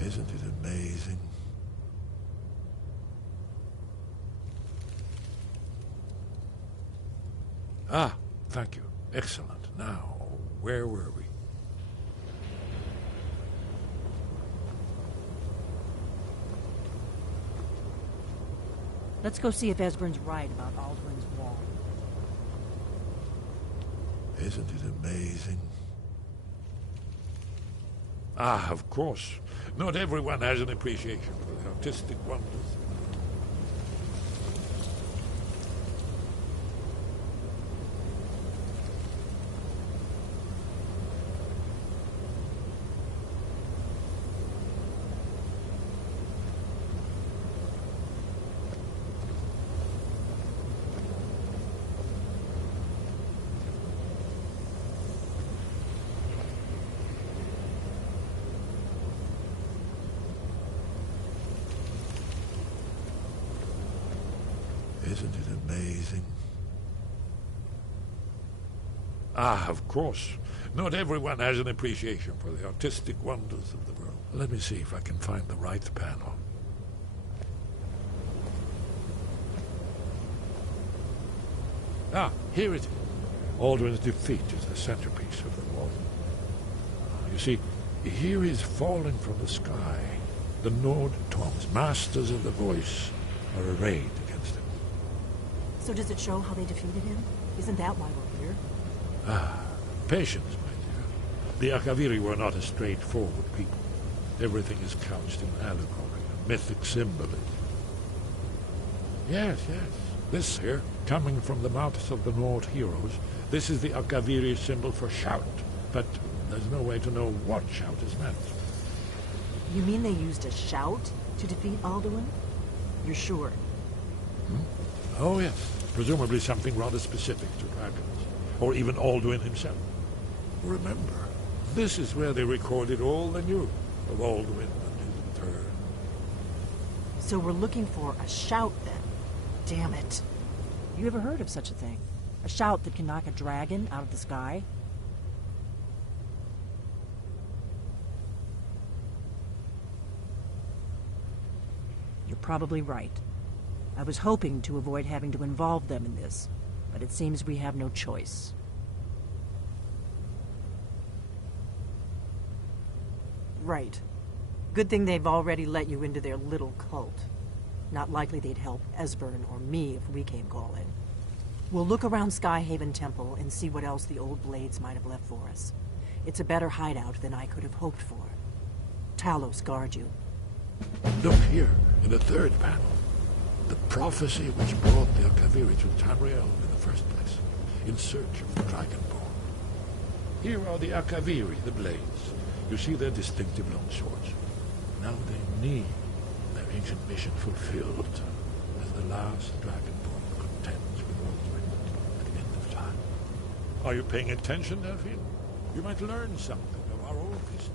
Isn't it amazing? Ah, thank you. Excellent. Now, where were we? Let's go see if Esbern's right about Alduin's wall. Isn't it amazing? Ah, of course. Not everyone has an appreciation for the artistic wonders. Isn't it amazing? Ah, of course. Not everyone has an appreciation for the artistic wonders of the world. Let me see if I can find the right panel. Ah, here it is. Alduin's defeat is the centerpiece of the wall. You see, here he is falling from the sky. The Nord Tongs, masters of the voice, are arrayed against him. So does it show how they defeated him? Isn't that why we're here? Ah, patience, my dear. The Akaviri were not a straightforward people. Everything is couched in allegory and mythic symbolism. Yes, yes. This here, coming from the mouths of the Nord heroes, this is the Akaviri symbol for shout. But there's no way to know what shout is meant. You mean they used a shout to defeat Alduin? You're sure? Oh, yes. Presumably something rather specific to dragons. Or even Alduin himself. Remember, this is where they recorded all they knew of Alduin and his return. So we're looking for a shout, then? Damn it. You ever heard of such a thing? A shout that can knock a dragon out of the sky? You're probably right. I was hoping to avoid having to involve them in this, but it seems we have no choice. Right. Good thing they've already let you into their little cult. Not likely they'd help Esbern or me if we came calling. We'll look around Skyhaven Temple and see what else the old blades might have left for us. It's a better hideout than I could have hoped for. Talos guard you. Look here, in the third panel. The prophecy which brought the Akaviri to Tamriel in the first place, in search of the Dragonborn. Here are the Akaviri, the blades. You see their distinctive long swords. Now they need their ancient mission fulfilled as the last Dragonborn contends with Alduin at the end of time. Are you paying attention, Delphine? You might learn something of our old history.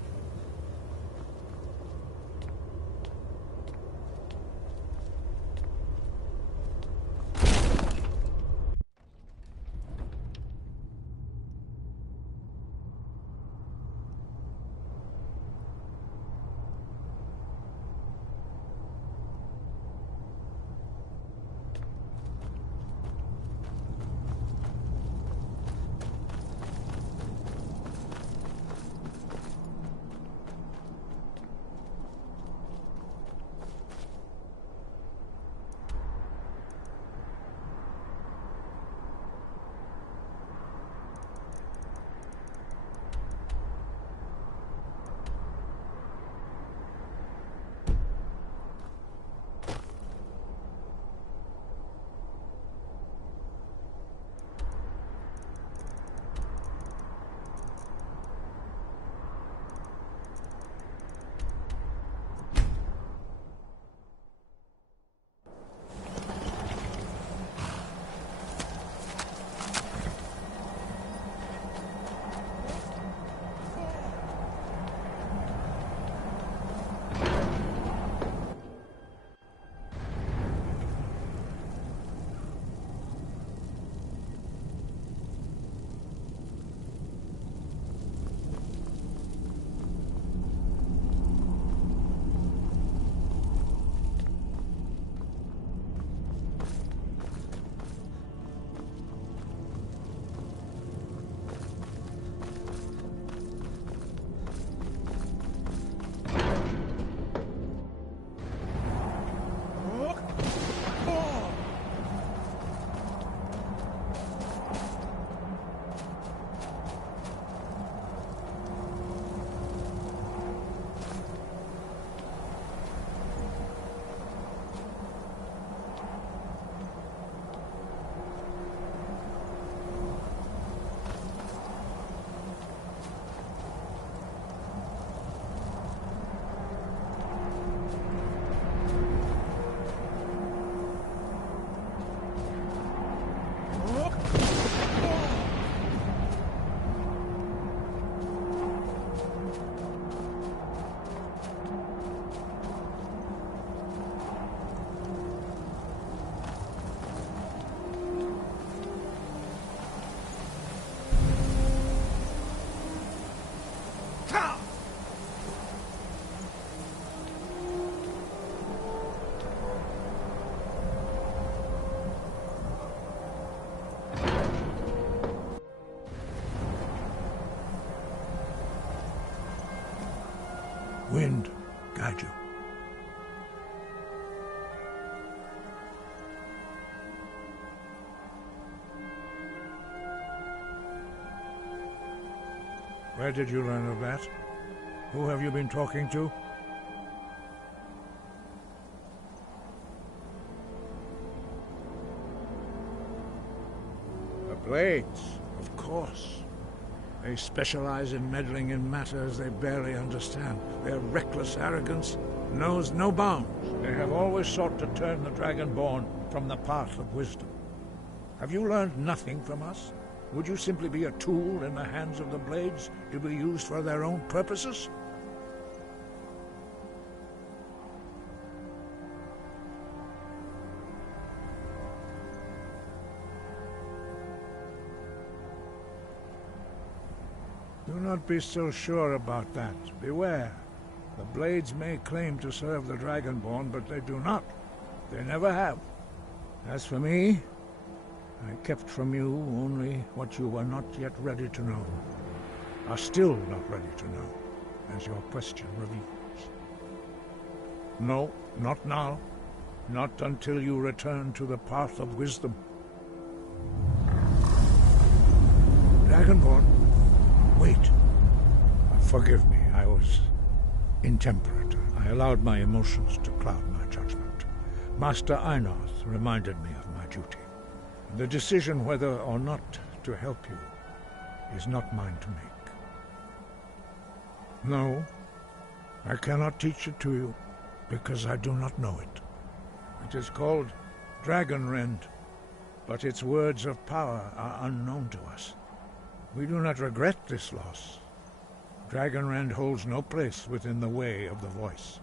wind guide you. Where did you learn of that? Who have you been talking to? The Blades, of course. They specialize in meddling in matters they barely understand. Their reckless arrogance knows no bounds. They have always sought to turn the Dragonborn from the path of wisdom. Have you learned nothing from us? Would you simply be a tool in the hands of the Blades to be used for their own purposes? Do not be so sure about that. Beware. The Blades may claim to serve the Dragonborn, but they do not. They never have. As for me, I kept from you only what you were not yet ready to know. Are still not ready to know, as your question reveals. No, not now. Not until you return to the path of wisdom. Dragonborn, wait. Forgive me, I was intemperate. I allowed my emotions to cloud my judgment. Master Einarth reminded me of my duty. The decision whether or not to help you is not mine to make. No, I cannot teach it to you, because I do not know it. It is called Dragonrend, but its words of power are unknown to us. We do not regret this loss. Dragonrend holds no place within the way of the voice.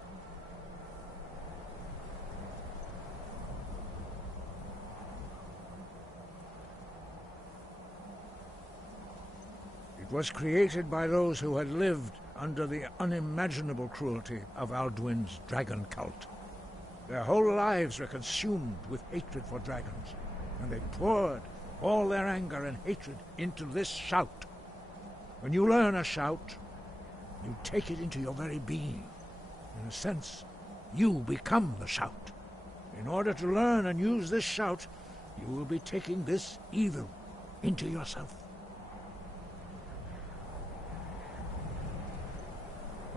It was created by those who had lived under the unimaginable cruelty of Alduin's dragon cult. Their whole lives were consumed with hatred for dragons, and they poured all their anger and hatred into this shout. When you learn a shout, you take it into your very being. In a sense, you become the shout. In order to learn and use this shout, you will be taking this evil into yourself.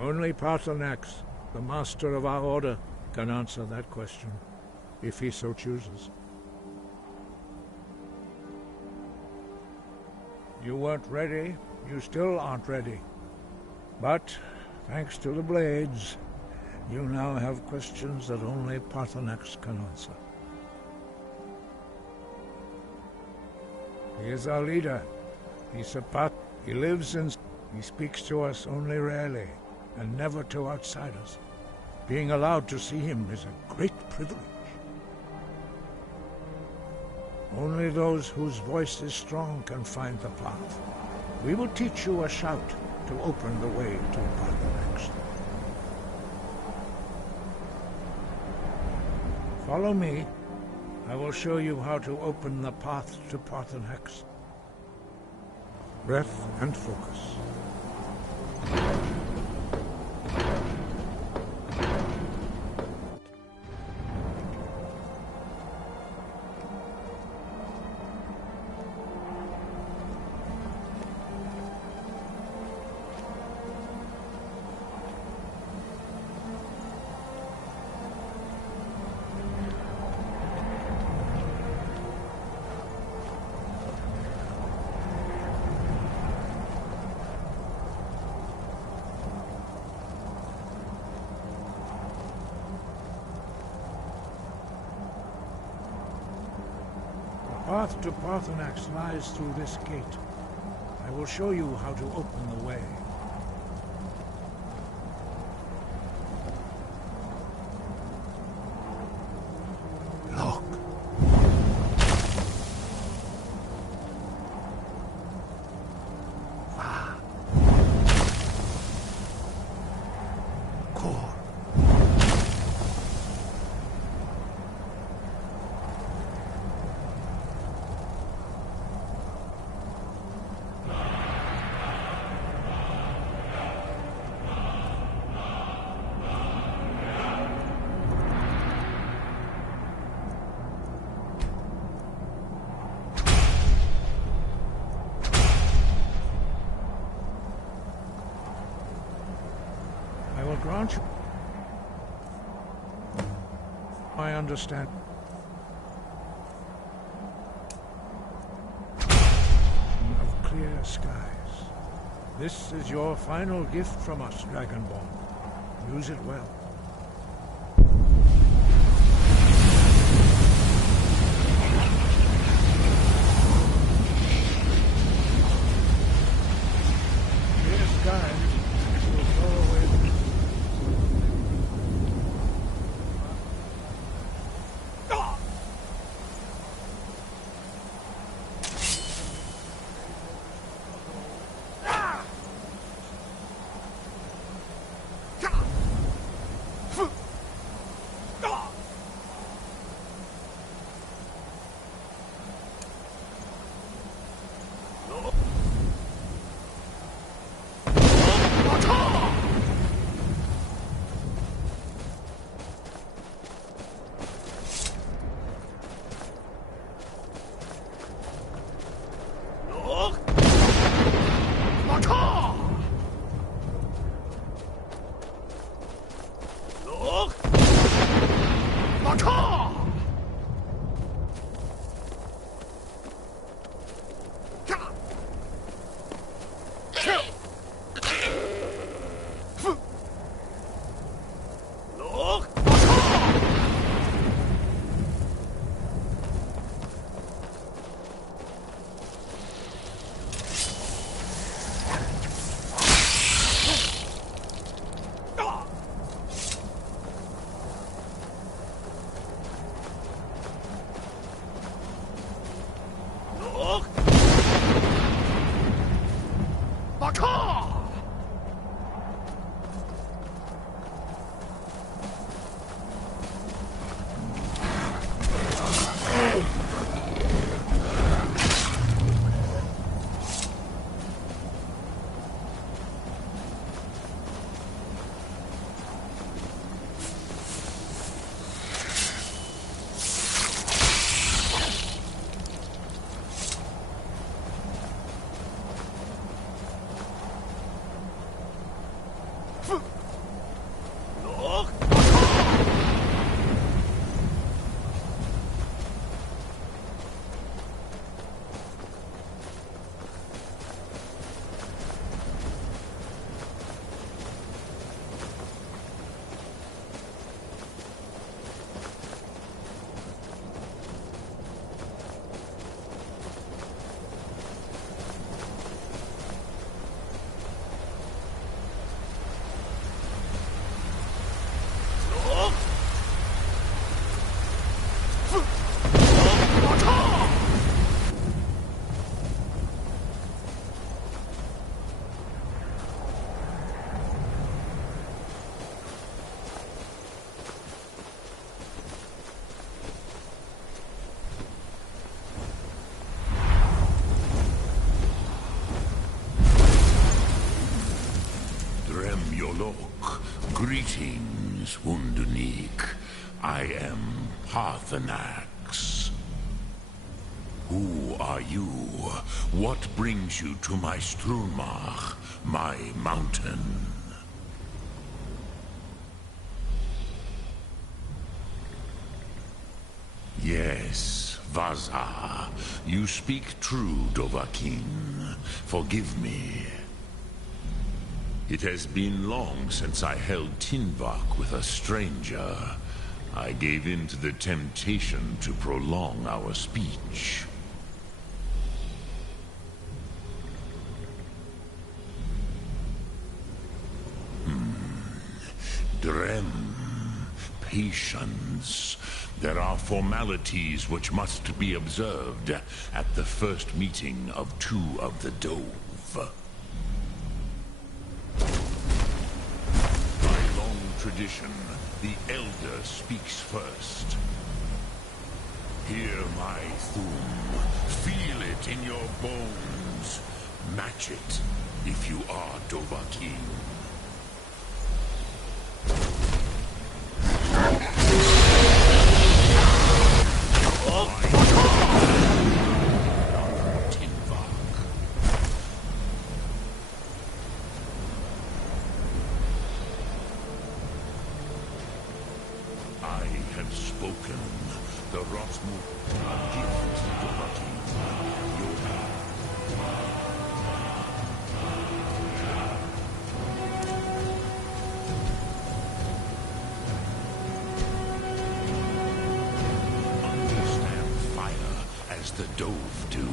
Only Paarthurnax, the master of our order, can answer that question, if he so chooses. You weren't ready. You still aren't ready. But, thanks to the Blades, you now have questions that only Paarthurnax can answer. He is our leader. He's a Path. He lives in... He speaks to us only rarely, and never to outsiders. Being allowed to see him is a great privilege. Only those whose voice is strong can find the path. We will teach you a shout to open the way to Paarthurnax. Follow me. I will show you how to open the path to Paarthurnax. Breath and focus. The path to Paarthurnax lies through this gate. I will show you how to open the way. Look. Ah. Core. will grant you. I understand. Of clear skies. This is your final gift from us, Dragonborn. Use it well. Clear skies will go away. Greetings, Undunik. I am Parthenax. Who are you? What brings you to my Strunmach, my mountain? Yes, Vaza. You speak true, Dovahkiin. Forgive me. It has been long since I held Tinvak with a stranger. I gave in to the temptation to prolong our speech. Drem. Patience. There are formalities which must be observed at the first meeting of two of the Dove. By long tradition, the Elder speaks first. Hear my Thum. Feel it in your bones. Match it if you are Dovahkiin. have spoken. The Rosmu are gift to Bucky. Understand fire as the Dove do.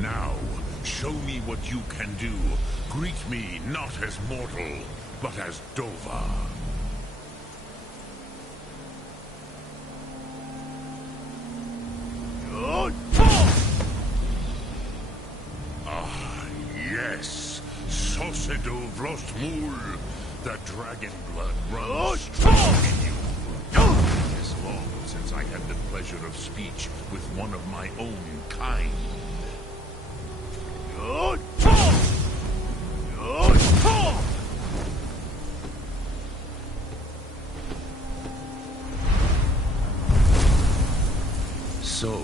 Now, show me what you can do. Greet me not as mortal, but as Dova. Ah, yes. Sosedo Vrostmul. The dragon blood runs strong in you. It is long since I had the pleasure of speech with one of my own kind. So,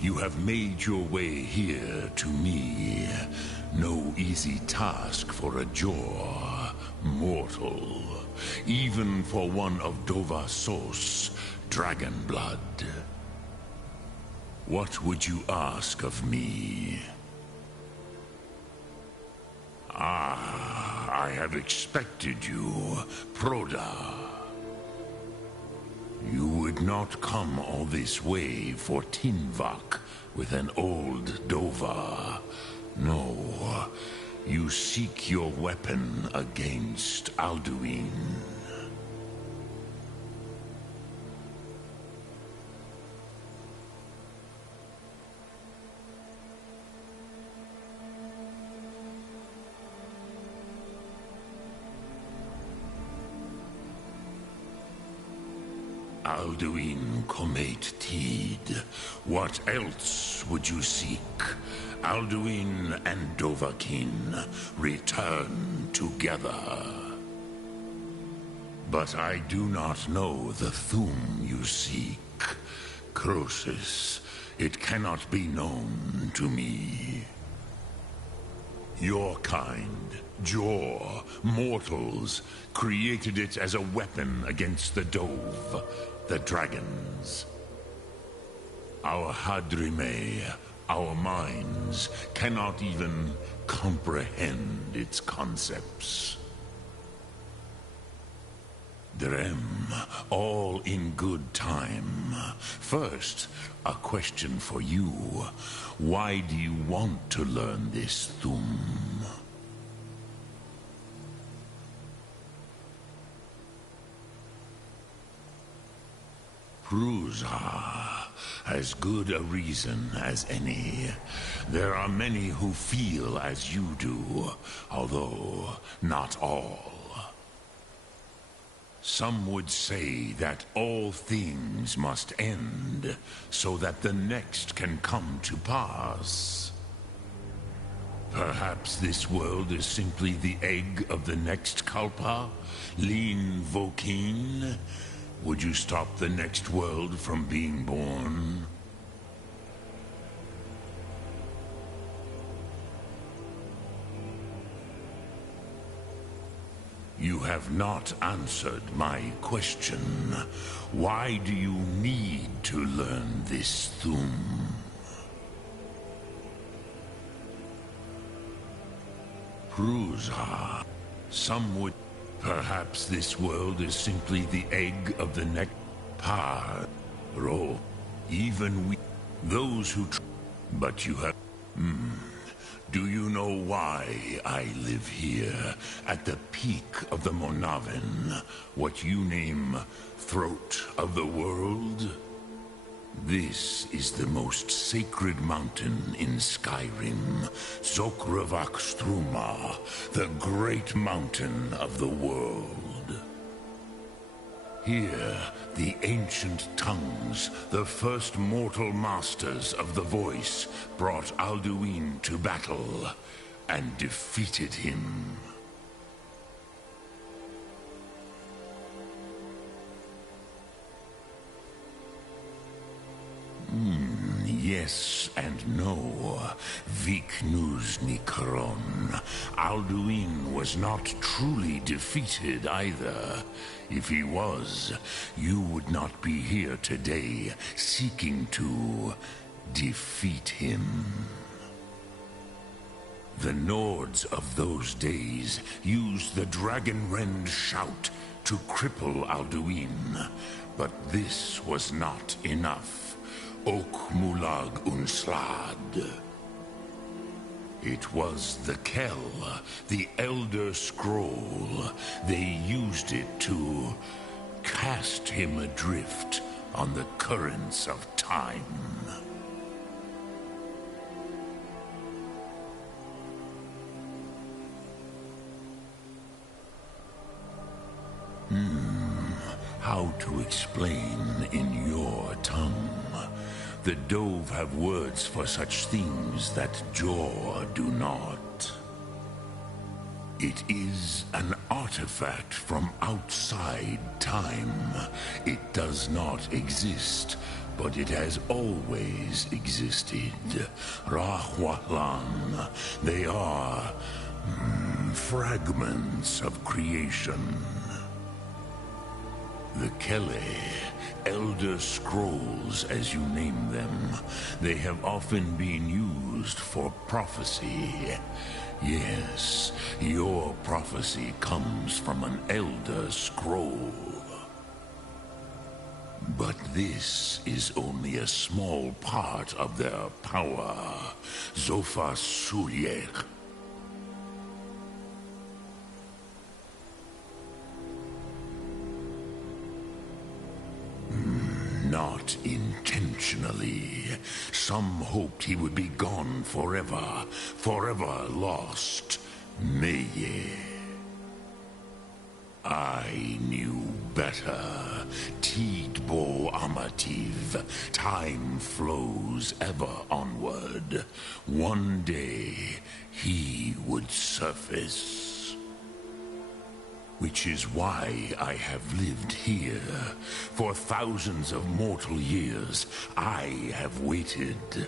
you have made your way here to me. No easy task for a jaw, mortal. Even for one of Dovasos, dragon blood. What would you ask of me? Ah, I have expected you, Proda. You would not come all this way for Tinvak with an old Dova. No, you seek your weapon against Alduin. Alduin Comate Teed. What else would you seek? Alduin and Dovahkiin return together. But I do not know the Thum you seek. Croesus, it cannot be known to me. Your kind, Jor, mortals, created it as a weapon against the Dove, the dragons. Our Hadrime, our minds, cannot even comprehend its concepts. Drem, all in good time. First, a question for you. Why do you want to learn this Thum? Prusa, as good a reason as any. There are many who feel as you do, although not all. Some would say that all things must end, so that the next can come to pass. Perhaps this world is simply the egg of the next Kalpa, Lin Vokin. Would you stop the next world from being born? You have not answered my question. Why do you need to learn this Thum? Prusa, some would... Perhaps this world is simply the egg of the next Ro. Even we... Those who... But you have... Do you know why I live here, at the peak of the Monavin, what you name Throat of the World? This is the most sacred mountain in Skyrim, Zokravak Struma, the great mountain of the world. Here, the ancient tongues, the first mortal masters of the voice, brought Alduin to battle and defeated him. Yes and no. Vik Nuz Nikron. Alduin was not truly defeated either. If he was, you would not be here today seeking to defeat him. The Nords of those days used the Dragonrend shout to cripple Alduin, but this was not enough. Ok Mulag Unslad. It was the Kell, the Elder Scroll. They used it to cast him adrift on the currents of time. How to explain in your tongue? The Dove have words for such things that Jor do not. It is an artifact from outside time. It does not exist, but it has always existed. Rahwalan. They are fragments of creation. The Kele, Elder Scrolls as you name them, they have often been used for prophecy. Yes, your prophecy comes from an Elder Scroll. But this is only a small part of their power. Zofa Sulyek. Not intentionally. Some hoped he would be gone forever, forever lost. Meye. I knew better. Tidbo Amativ. Time flows ever onward. One day, he would surface. Which is why I have lived here. For thousands of mortal years, I have waited.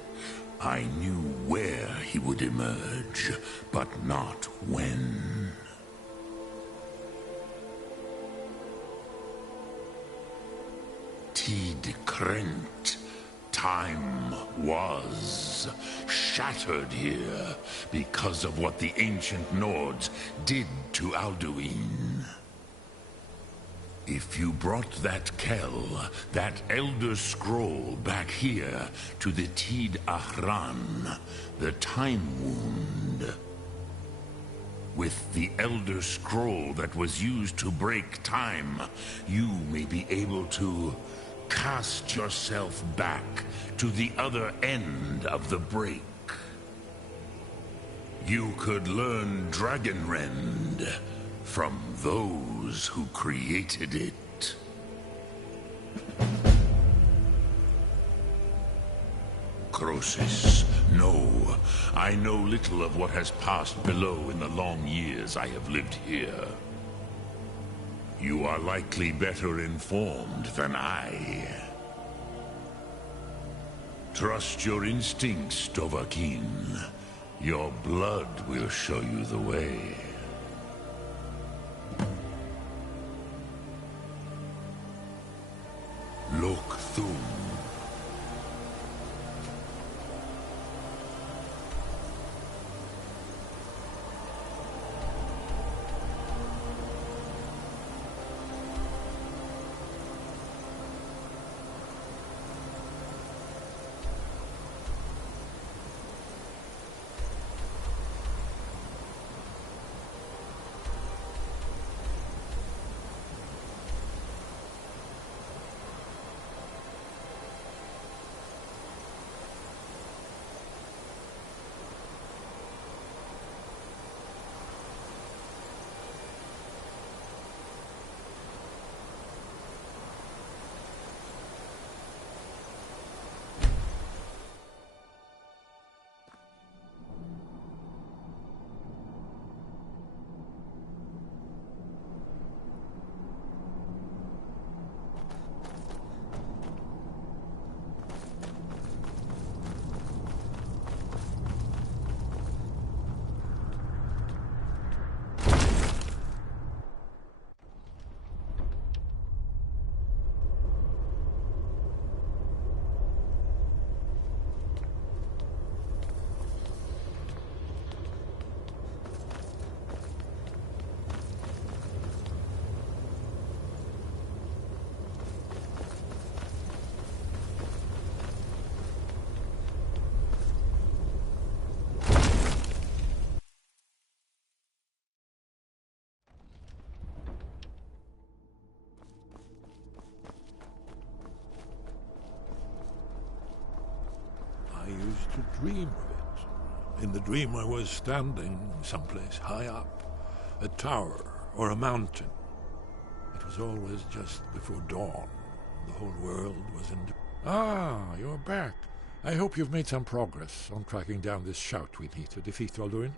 I knew where he would emerge, but not when. Tid Krent. Time was shattered here because of what the ancient Nords did to Alduin. If you brought that Kell, that Elder Scroll back here to the Tid Ahran, the Time Wound, with the Elder Scroll that was used to break time, you may be able to cast yourself back to the other end of the break. You could learn Dragonrend from those who created it. Crosis, no. I know little of what has passed below in the long years I have lived here. You are likely better informed than I. Trust your instincts, Dovahkiin. Your blood will show you the way. Lokthum. In the dream I was standing someplace high up, a tower or a mountain. It was always just before dawn. The whole world was in... Ah, you're back. I hope you've made some progress on tracking down this shout we need to defeat Alduin.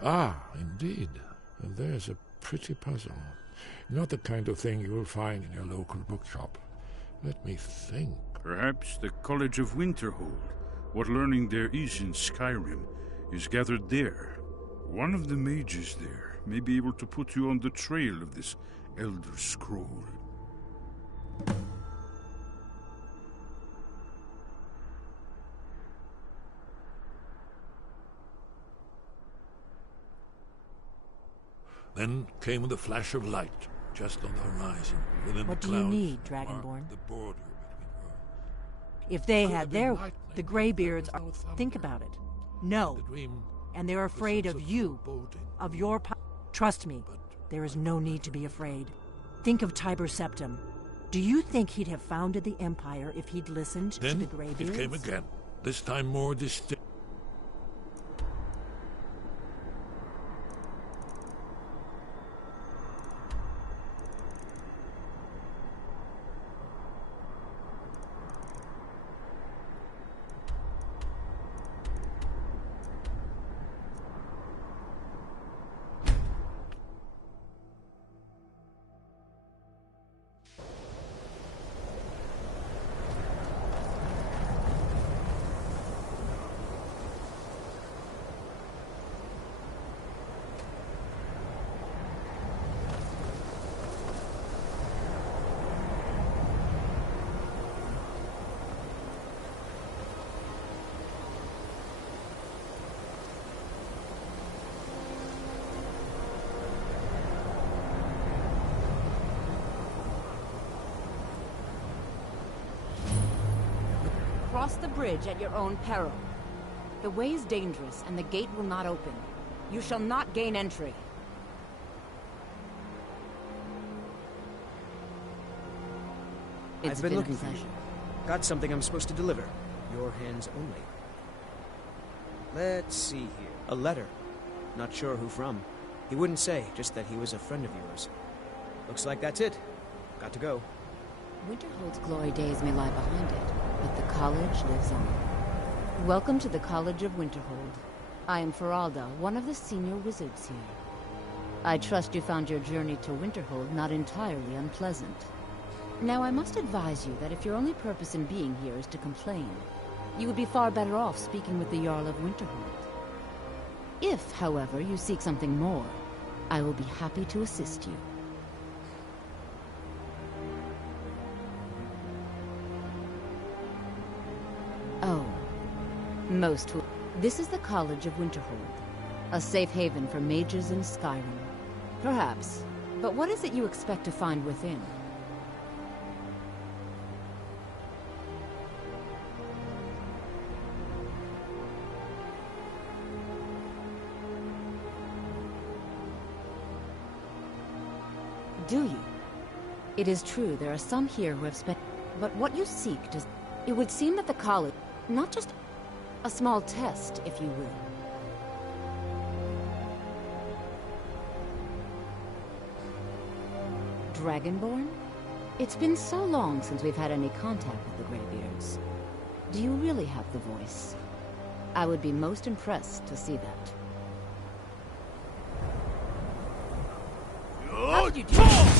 Ah, indeed. There's a pretty puzzle. Not the kind of thing you will find in your local bookshop. Let me think. Perhaps the College of Winterhold. What learning there is in Skyrim is gathered there. One of the mages there may be able to put you on the trail of this Elder Scroll. Then came the flash of light, just on the horizon, within What the do you clouds. need, Dragonborn? The border between worlds. If they had their... The Greybeards are... Think about it. No. And they're afraid of you. Of your... Trust me, there is no need to be afraid. Think of Tiber Septim. Do you think he'd have founded the Empire if he'd listened to the Greybeards? It came again, this time more distinct. Cross the bridge at your own peril. The way is dangerous, and the gate will not open. You shall not gain entry. I've been looking for you. Got something I'm supposed to deliver. Your hands only. Let's see here. A letter. Not sure who from. He wouldn't say, just that he was a friend of yours. Looks like that's it. Got to go. Winterhold's glory days may lie behind it, but the college lives on. Welcome to the College of Winterhold. I am Feralda, one of the senior wizards here. I trust you found your journey to Winterhold not entirely unpleasant. Now, I must advise you that if your only purpose in being here is to complain, you would be far better off speaking with the Jarl of Winterhold. If, however, you seek something more, I will be happy to assist you. Oh, most. This is the College of Winterhold, a safe haven for mages in Skyrim. Perhaps, but what is it you expect to find within? Do you? It is true, there are some here who have spent... But what you seek does... It would seem that the college... Not just a small test, if you will. Dragonborn? It's been so long since we've had any contact with the Greybeards. Do you really have the voice? I would be most impressed to see that. How did you do that?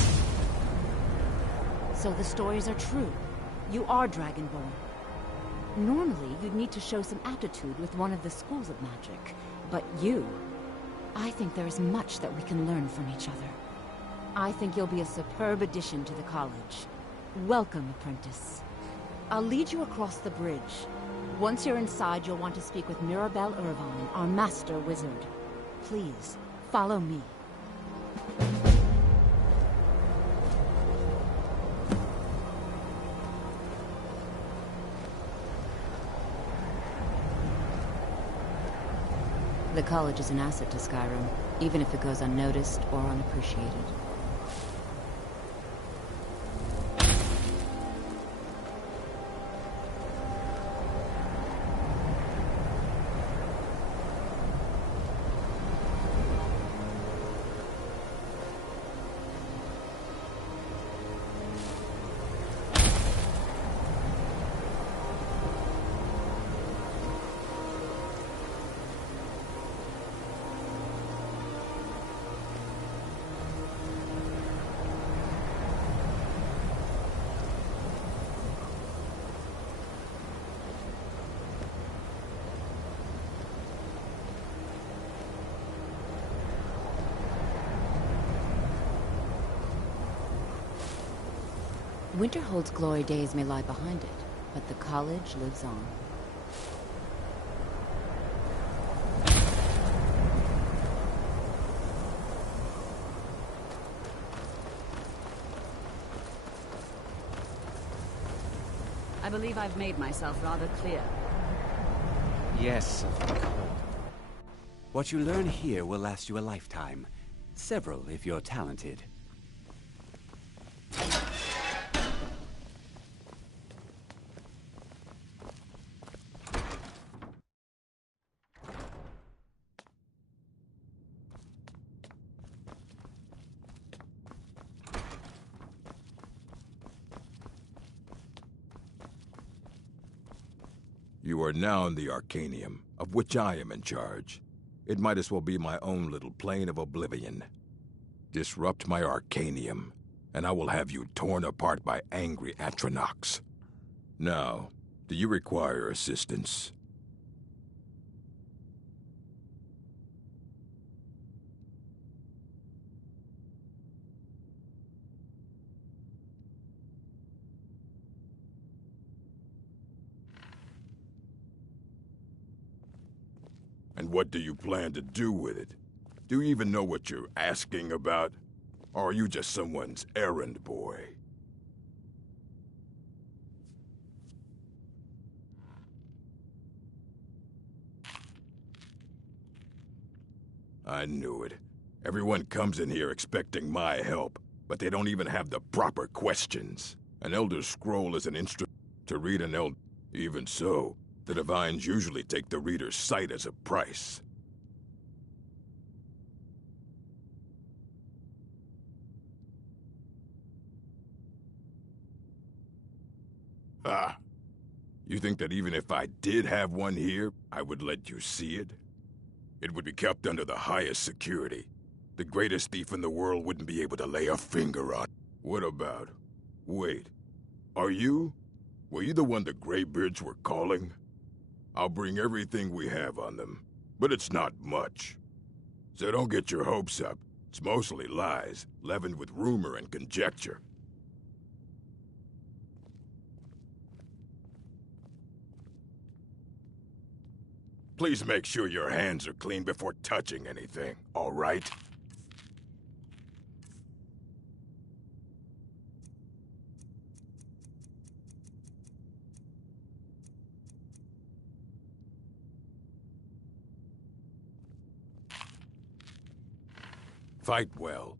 So the stories are true. You are Dragonborn. Normally, you'd need to show some aptitude with one of the schools of magic. But you... I think there is much that we can learn from each other. I think you'll be a superb addition to the college. Welcome, apprentice. I'll lead you across the bridge. Once you're inside, you'll want to speak with Mirabelle Irvine, our master wizard. Please, follow me. The college is an asset to Skyrim, even if it goes unnoticed or unappreciated. Winterhold's glory days may lie behind it, but the college lives on. I believe I've made myself rather clear. Yes, of course. What you learn here will last you a lifetime. Several, if you're talented. You are now in the Arcanium, of which I am in charge. It might as well be my own little plane of oblivion. Disrupt my Arcanium, and I will have you torn apart by angry Atronachs. Now, do you require assistance? And what do you plan to do with it? Do you even know what you're asking about? Or are you just someone's errand boy? I knew it. Everyone comes in here expecting my help, but they don't even have the proper questions. An Elder Scroll is an instrument to read an Elder. Even so, the Divines usually take the reader's sight as a price. Ah. You think that even if I did have one here, I would let you see it? It would be kept under the highest security. The greatest thief in the world wouldn't be able to lay a finger on. What about? Wait. Are you? Were you the one the Greybeards were calling? I'll bring everything we have on them, but it's not much. So don't get your hopes up. It's mostly lies, leavened with rumor and conjecture. Please make sure your hands are clean before touching anything, all right? Fight well.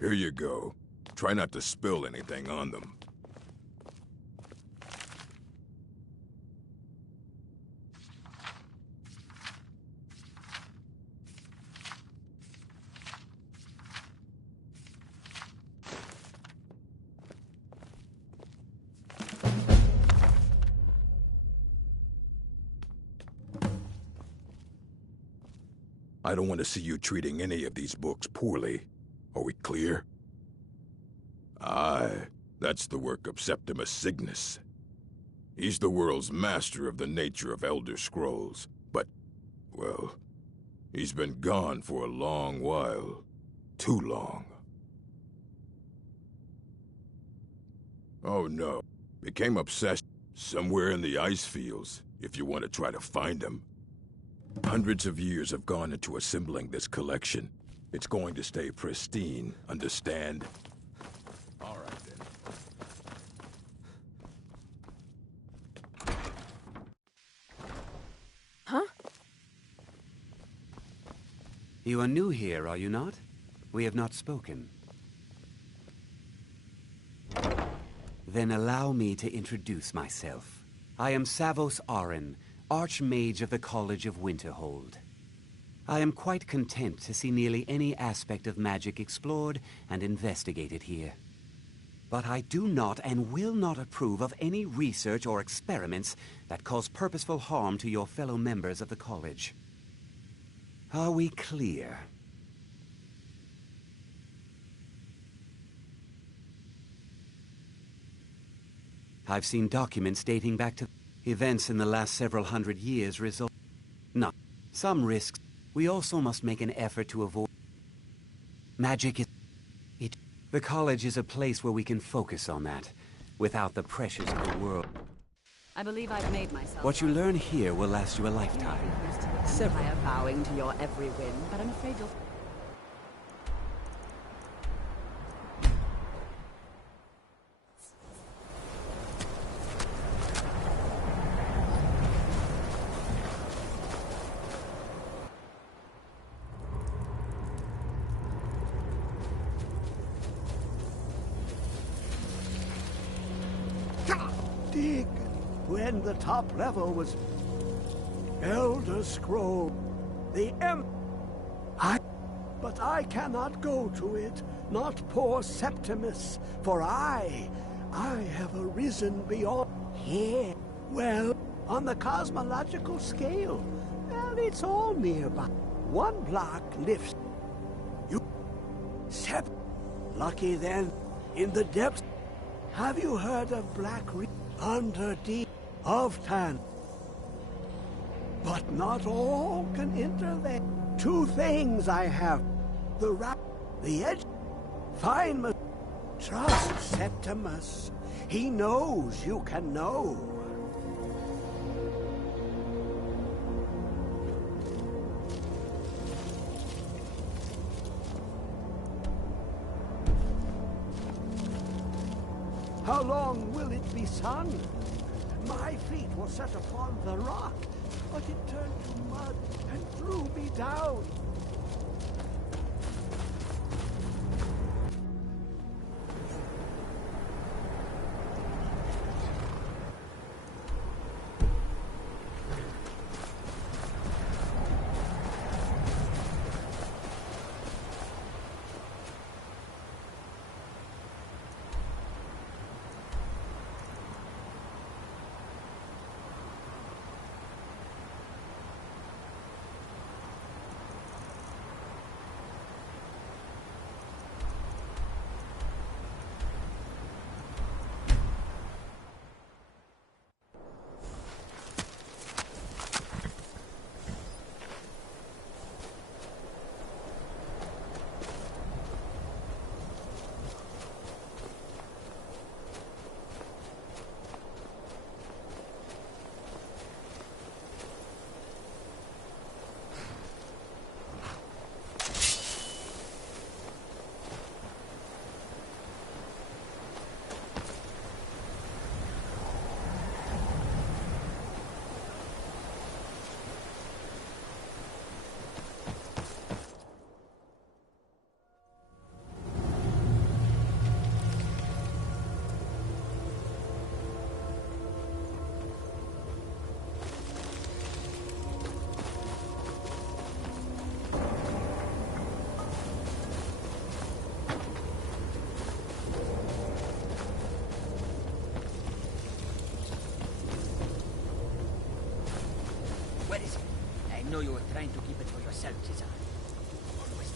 Here you go. Try not to spill anything on them. I don't want to see you treating any of these books poorly. Are we clear? Aye, that's the work of Septimus Cygnus. He's the world's master of the nature of Elder Scrolls, but, well, he's been gone for a long while. Too long. Oh no, became obsessed somewhere in the ice fields, if you want to try to find him. Hundreds of years have gone into assembling this collection. It's going to stay pristine, understand? All right, then. Huh? You are new here, are you not? We have not spoken. Then allow me to introduce myself. I am Savos Arin, Archmage of the College of Winterhold. I am quite content to see nearly any aspect of magic explored and investigated here. But I do not and will not approve of any research or experiments that cause purposeful harm to your fellow members of the college. Are we clear? I've seen documents dating back to events in the last several hundred years result. No, some risks. We also must make an effort to avoid. Magic is... The college is a place where we can focus on that, without the pressures of the world. I believe I've made myself. What you learn here will last you a lifetime. Empire bowing to your every whim, but I'm afraid you'll... Dig when the top level was Elder Scroll. The But I cannot go to it, not poor Septimus, for I have arisen beyond here. Well, on the cosmological scale, well, it's all nearby. One block lifts. You, lucky then, in the depths. Have you heard of Black Reef under deep of Tan? But not all can enter there. Two things I have. The edge. Find me. Trust Septimus. He knows you can know. How long will it be sun? My feet will set upon the rock, but it turned to mud and threw me down. Where is it? I know you were trying to keep it for yourself, Cesar. Always.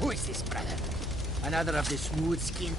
Who is this, brother? Another of the smooth skin?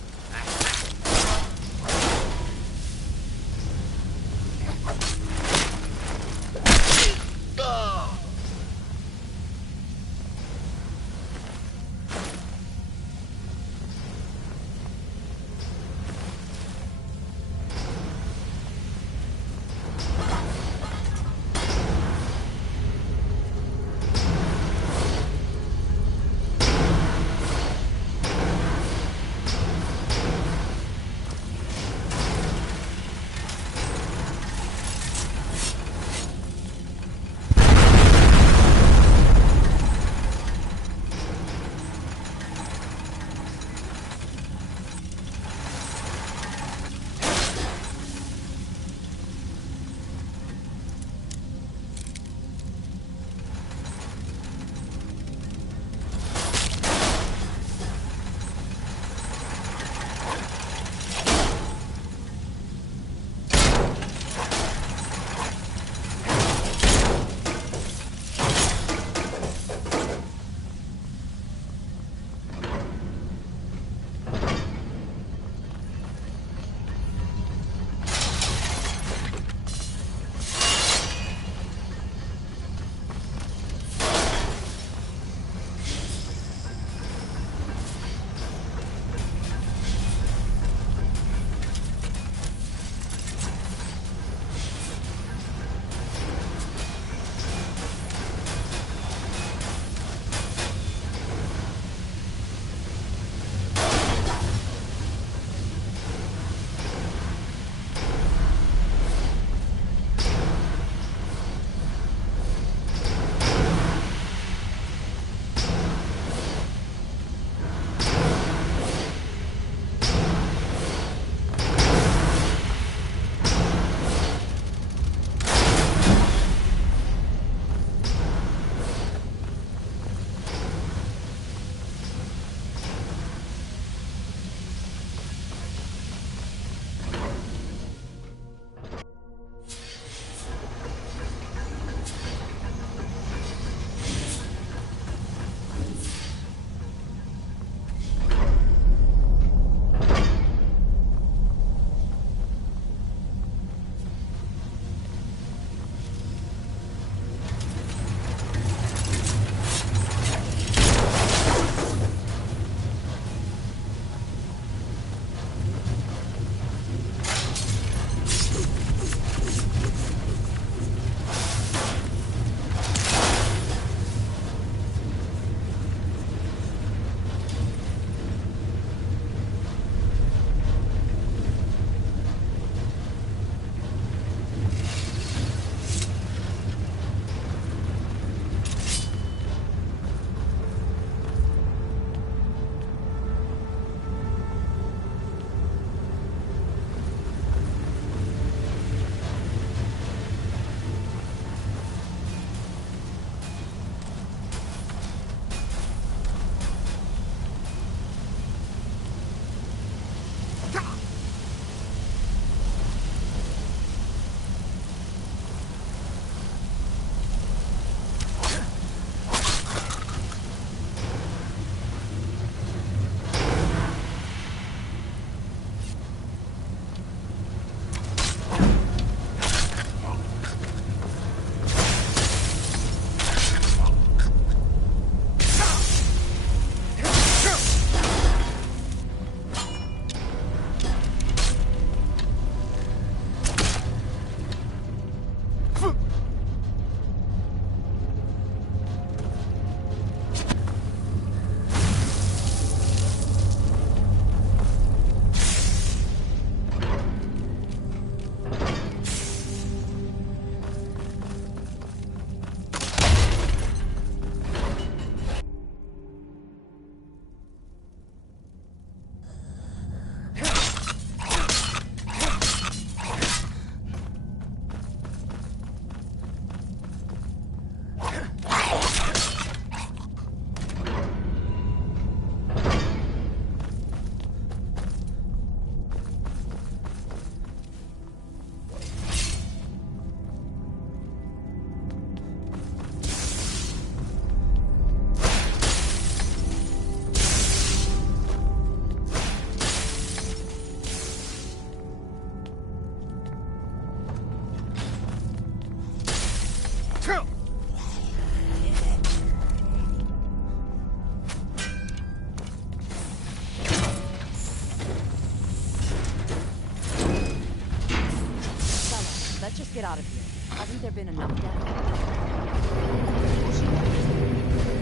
Let's just get out of here. Hasn't there been enough death?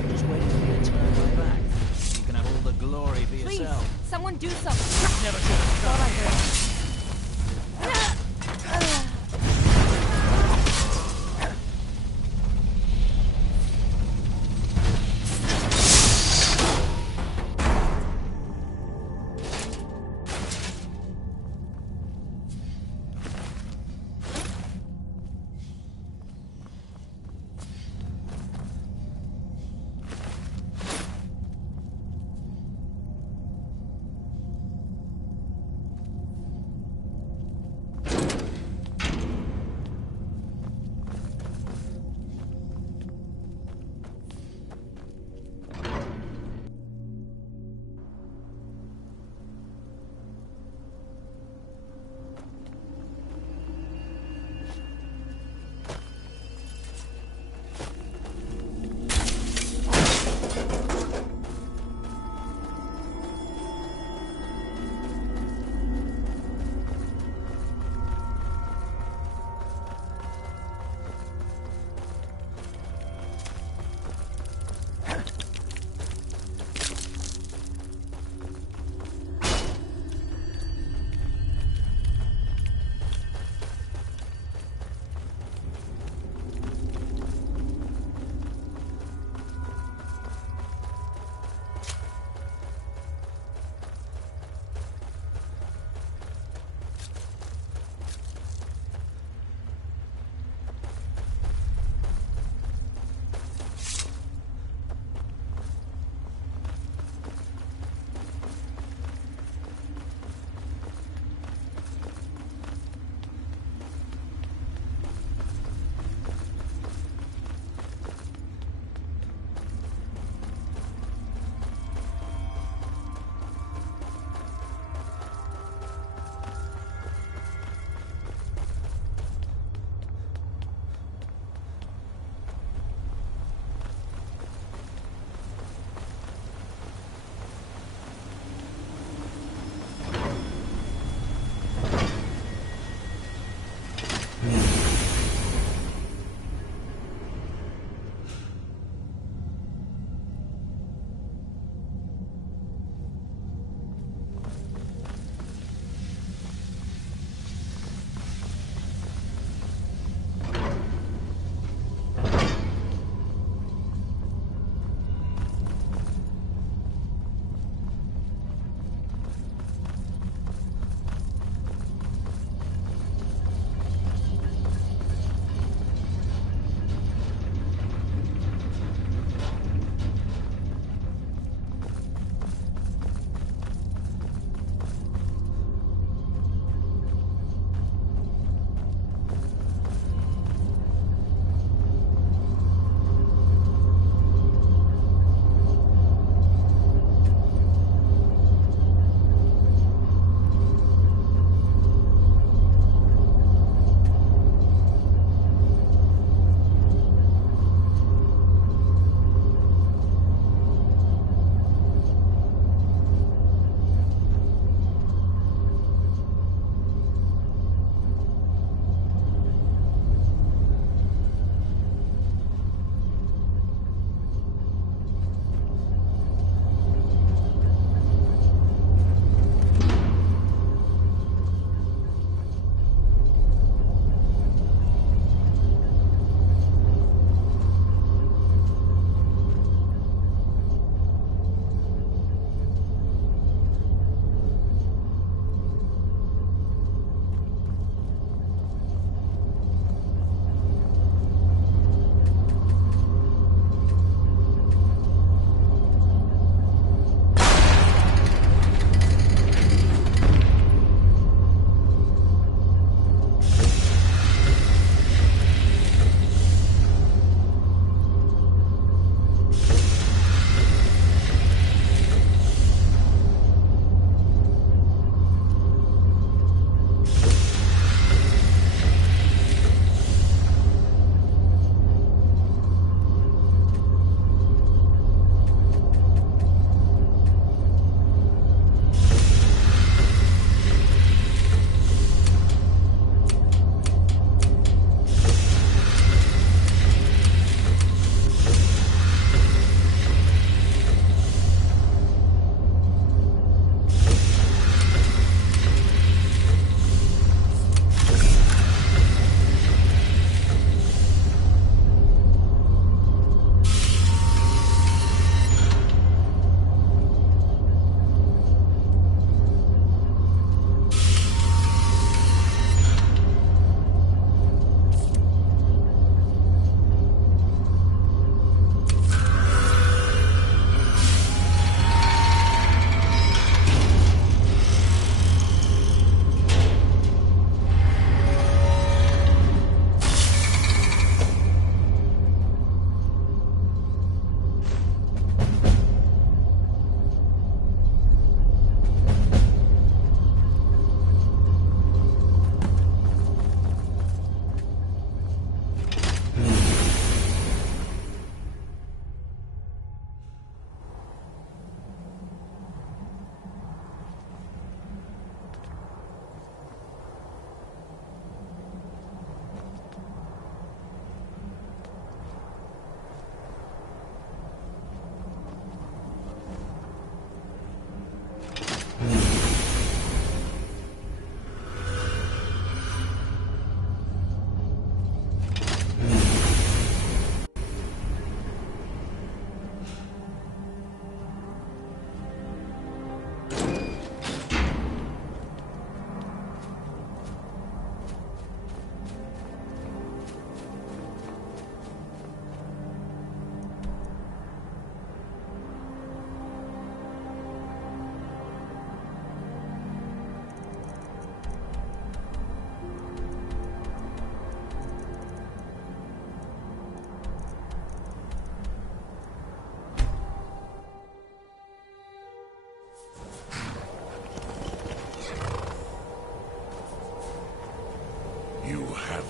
Just waiting for you to turn my back. You can have all the glory for Please, yourself. someone do something. Never should have Thought I heard.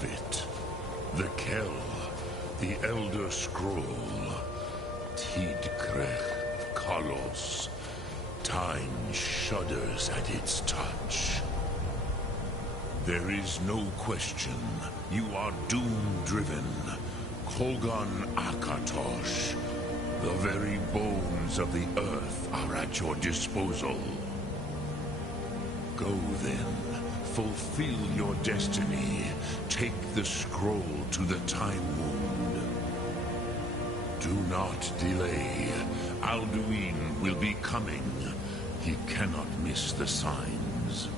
of it. The Kell, the Elder Scroll. Tidkrech Kalos. Time shudders at its touch. There is no question. You are doom-driven. Kogan Akatosh. The very bones of the earth are at your disposal. Go then. Fulfill your destiny. Take the scroll to the Time Wound. Do not delay. Alduin will be coming. He cannot miss the signs.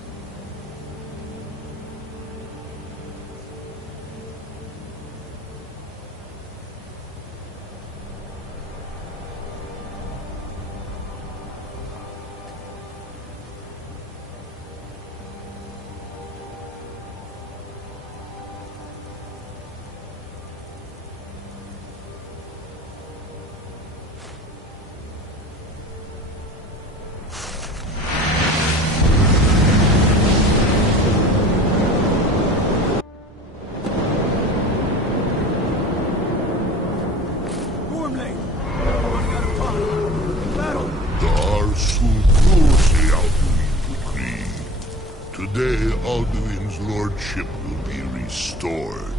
Today, Alduin's lordship will be restored.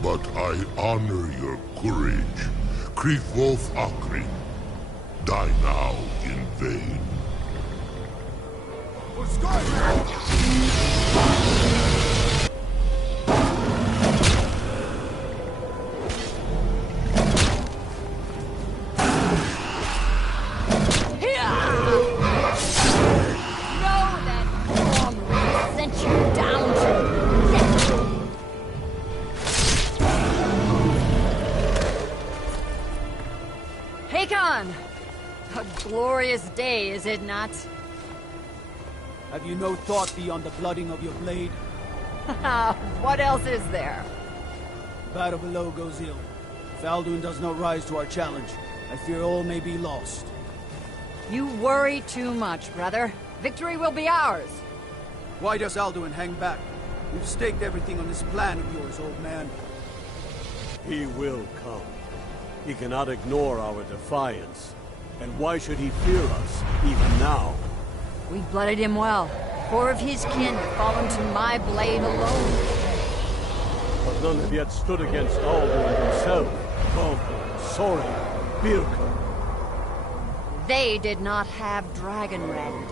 But I honor your courage. Kriegwolf Akrin. Die now in vain. Glorious day, is it not? Have you no thought beyond the blooding of your blade? What else is there? Battle below goes ill. If Alduin does not rise to our challenge, I fear all may be lost. You worry too much, brother. Victory will be ours. Why does Alduin hang back? We've staked everything on this plan of yours, old man. He will come. He cannot ignore our defiance. And why should he fear us, even now? We blooded him well. 4 of his kin have fallen to my blade alone. But none have yet stood against Alduin himself. Baldur, Sorin, Birka. They did not have Dragonrend.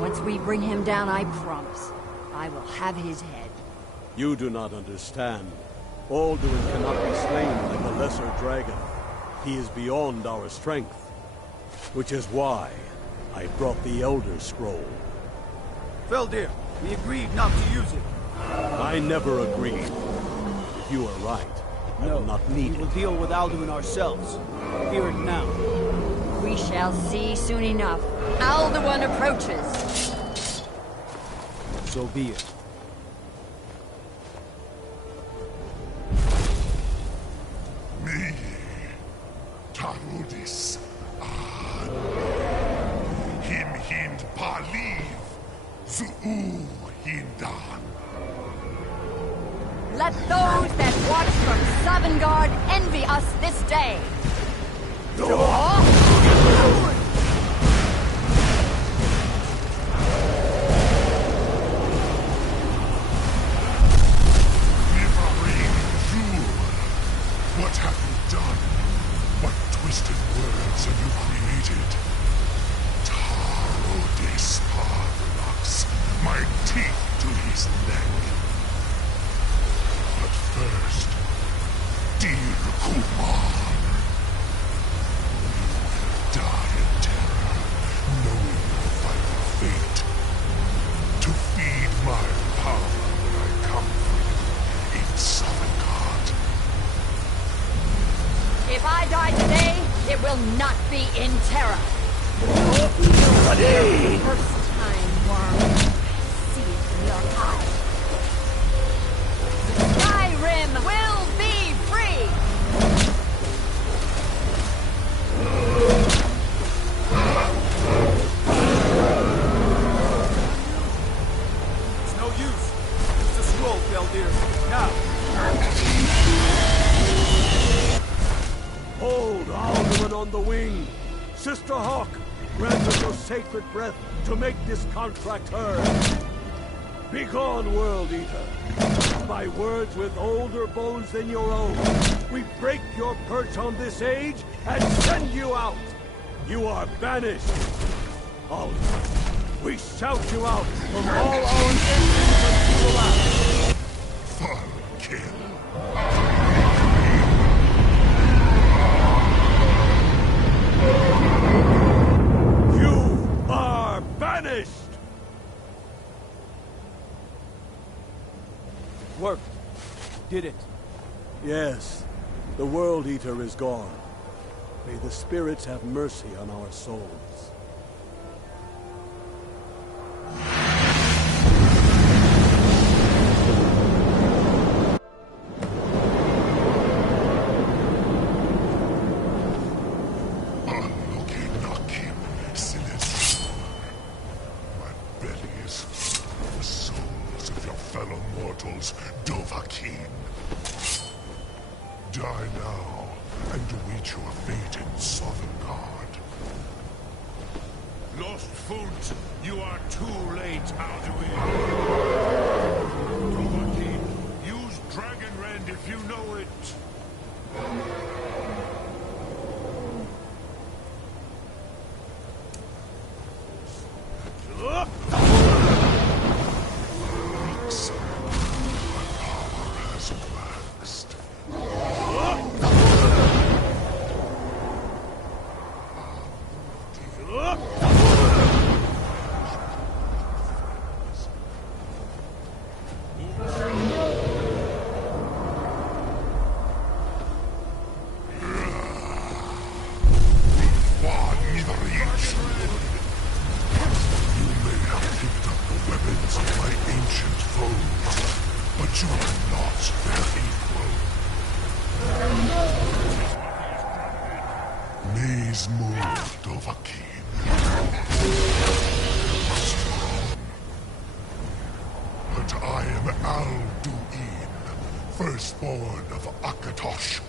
Once we bring him down, I promise, I will have his head. You do not understand. Alduin cannot be slain like a lesser dragon. He is beyond our strength. Which is why I brought the Elder Scroll. Feldir, we agreed not to use it. I never agreed. If you are right, I will not need it. We will deal with Alduin ourselves. Fear it now. We shall see soon enough. Alduin approaches. So be it. Me, Tarudis. Him hind paliv, Zuu hindan. Let those that watch from Sovngarde envy us this day. What have you done? What twisted words have you created? Tarodis Parvelax, my teeth to his neck. But first, dear Kumar, you will die in terror, knowing your final fate. To feed my power when I come for you in Sovngarde. If I die today, it will not be in terror. First time, worm. I see it in your eyes. Skyrim will be free! It's no use. It's a scroll, Feldir. Sister Hawk, grant us your sacred breath to make this contract hers. Begone, World Eater. By words with older bones than your own, we break your perch on this age and send you out. You are banished. All we shout you out from all our nations unto the last. Full kill. You are banished! Worked. Did it. Yes. The World Eater is gone. May the spirits have mercy on our souls. Die now, and await your fate in Sovngarde. Lost Foot, you are too late, Alduin. Dovahkiin, use Dragon Rend if you know it. But I am Alduin, firstborn of Akatosh,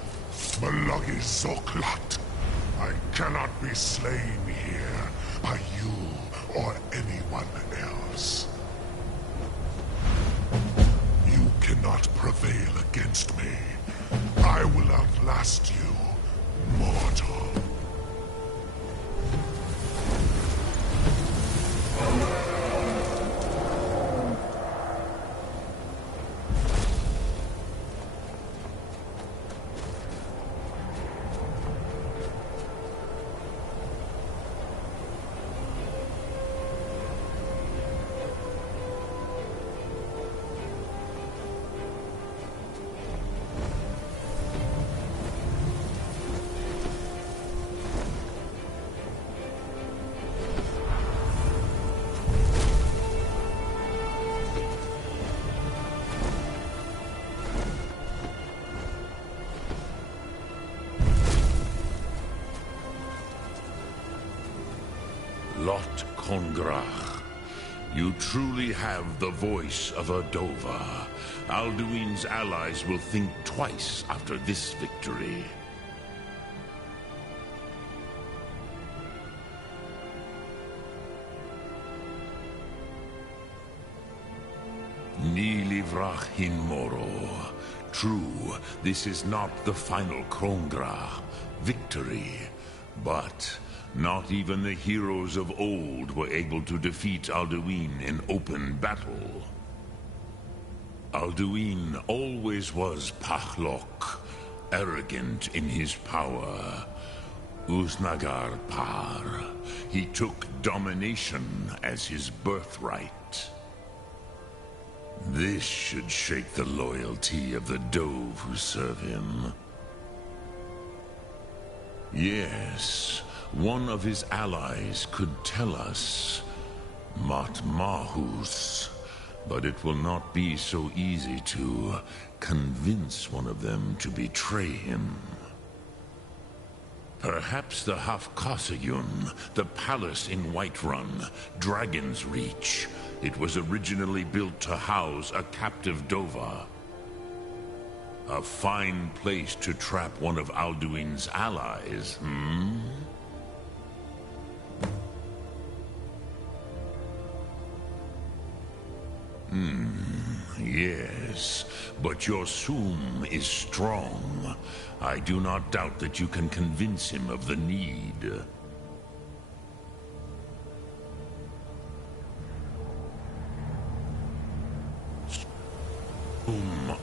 Malagi Zoklat. I cannot be slain here by you or anyone else. You cannot prevail against me. I will outlast you, mortal. Lot Kongrach, you truly have the voice of a Dova. Alduin's allies will think twice after this victory. Ni livrach hin moro. True, this is not the final Kongrach victory, but not even the heroes of old were able to defeat Alduin in open battle. Alduin always was Pahlok, arrogant in his power. Usnagar Par, he took domination as his birthright. This should shake the loyalty of the Dove who serve him. Yes, one of his allies could tell us, Matmahus, but it will not be so easy to convince one of them to betray him. Perhaps the Hafkasayun, the palace in Whiterun, Dragon's Reach. It was originally built to house a captive Dova. A fine place to trap one of Alduin's allies, hmm? Yes, but your Soom is strong. I do not doubt that you can convince him of the need.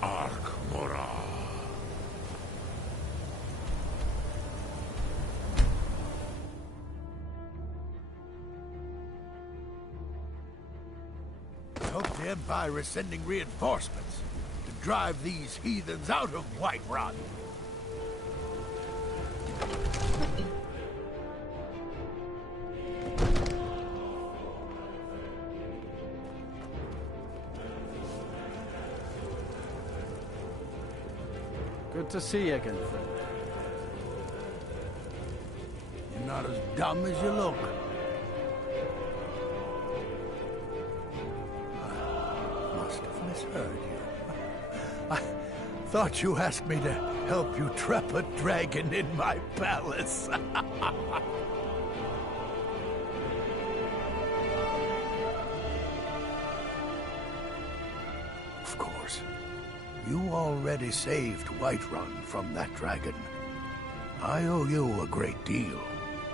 Ark Mora. I hope the Empire is sending reinforcements to drive these heathens out of Whiterun. Good to see you again, friend. You're not as dumb as you look. I must have misheard you. I thought you asked me to help you trap a dragon in my palace. Of course. You already saved Whiterun from that dragon. I owe you a great deal,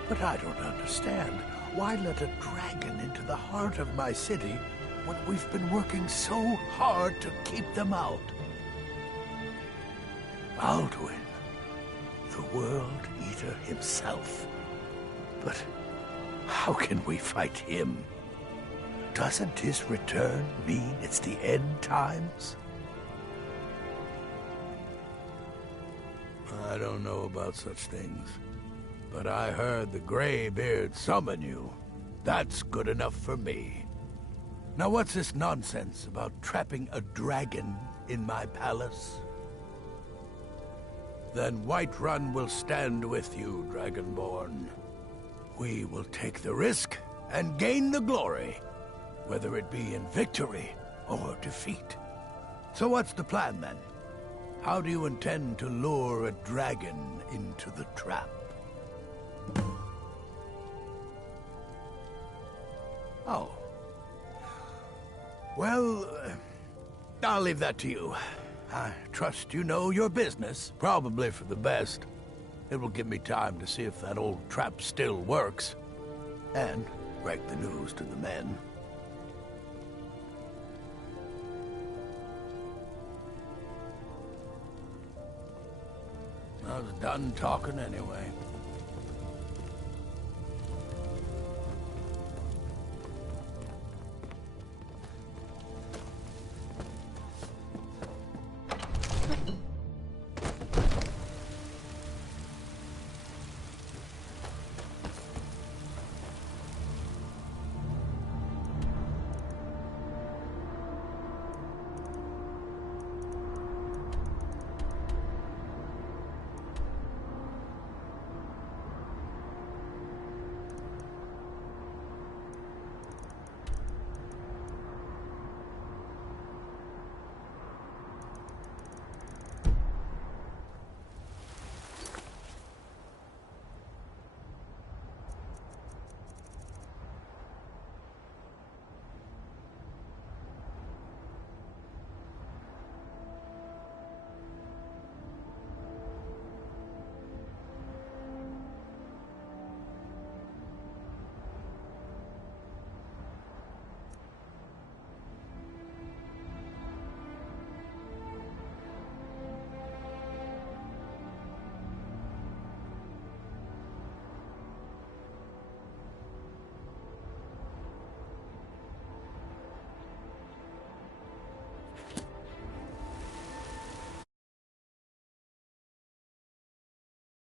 but I don't understand. Why let a dragon into the heart of my city when we've been working so hard to keep them out? Alduin, the World Eater himself. But how can we fight him? Doesn't his return mean it's the end times? I don't know about such things, but I heard the Greybeard summon you. That's good enough for me. Now what's this nonsense about trapping a dragon in my palace? Then Whiterun will stand with you, Dragonborn. We will take the risk and gain the glory, whether it be in victory or defeat. So what's the plan, then? How do you intend to lure a dragon into the trap? Oh. Well, I'll leave that to you. I trust you know your business, probably for the best. It will give me time to see if that old trap still works, and break the news to the men. I was done talking anyway.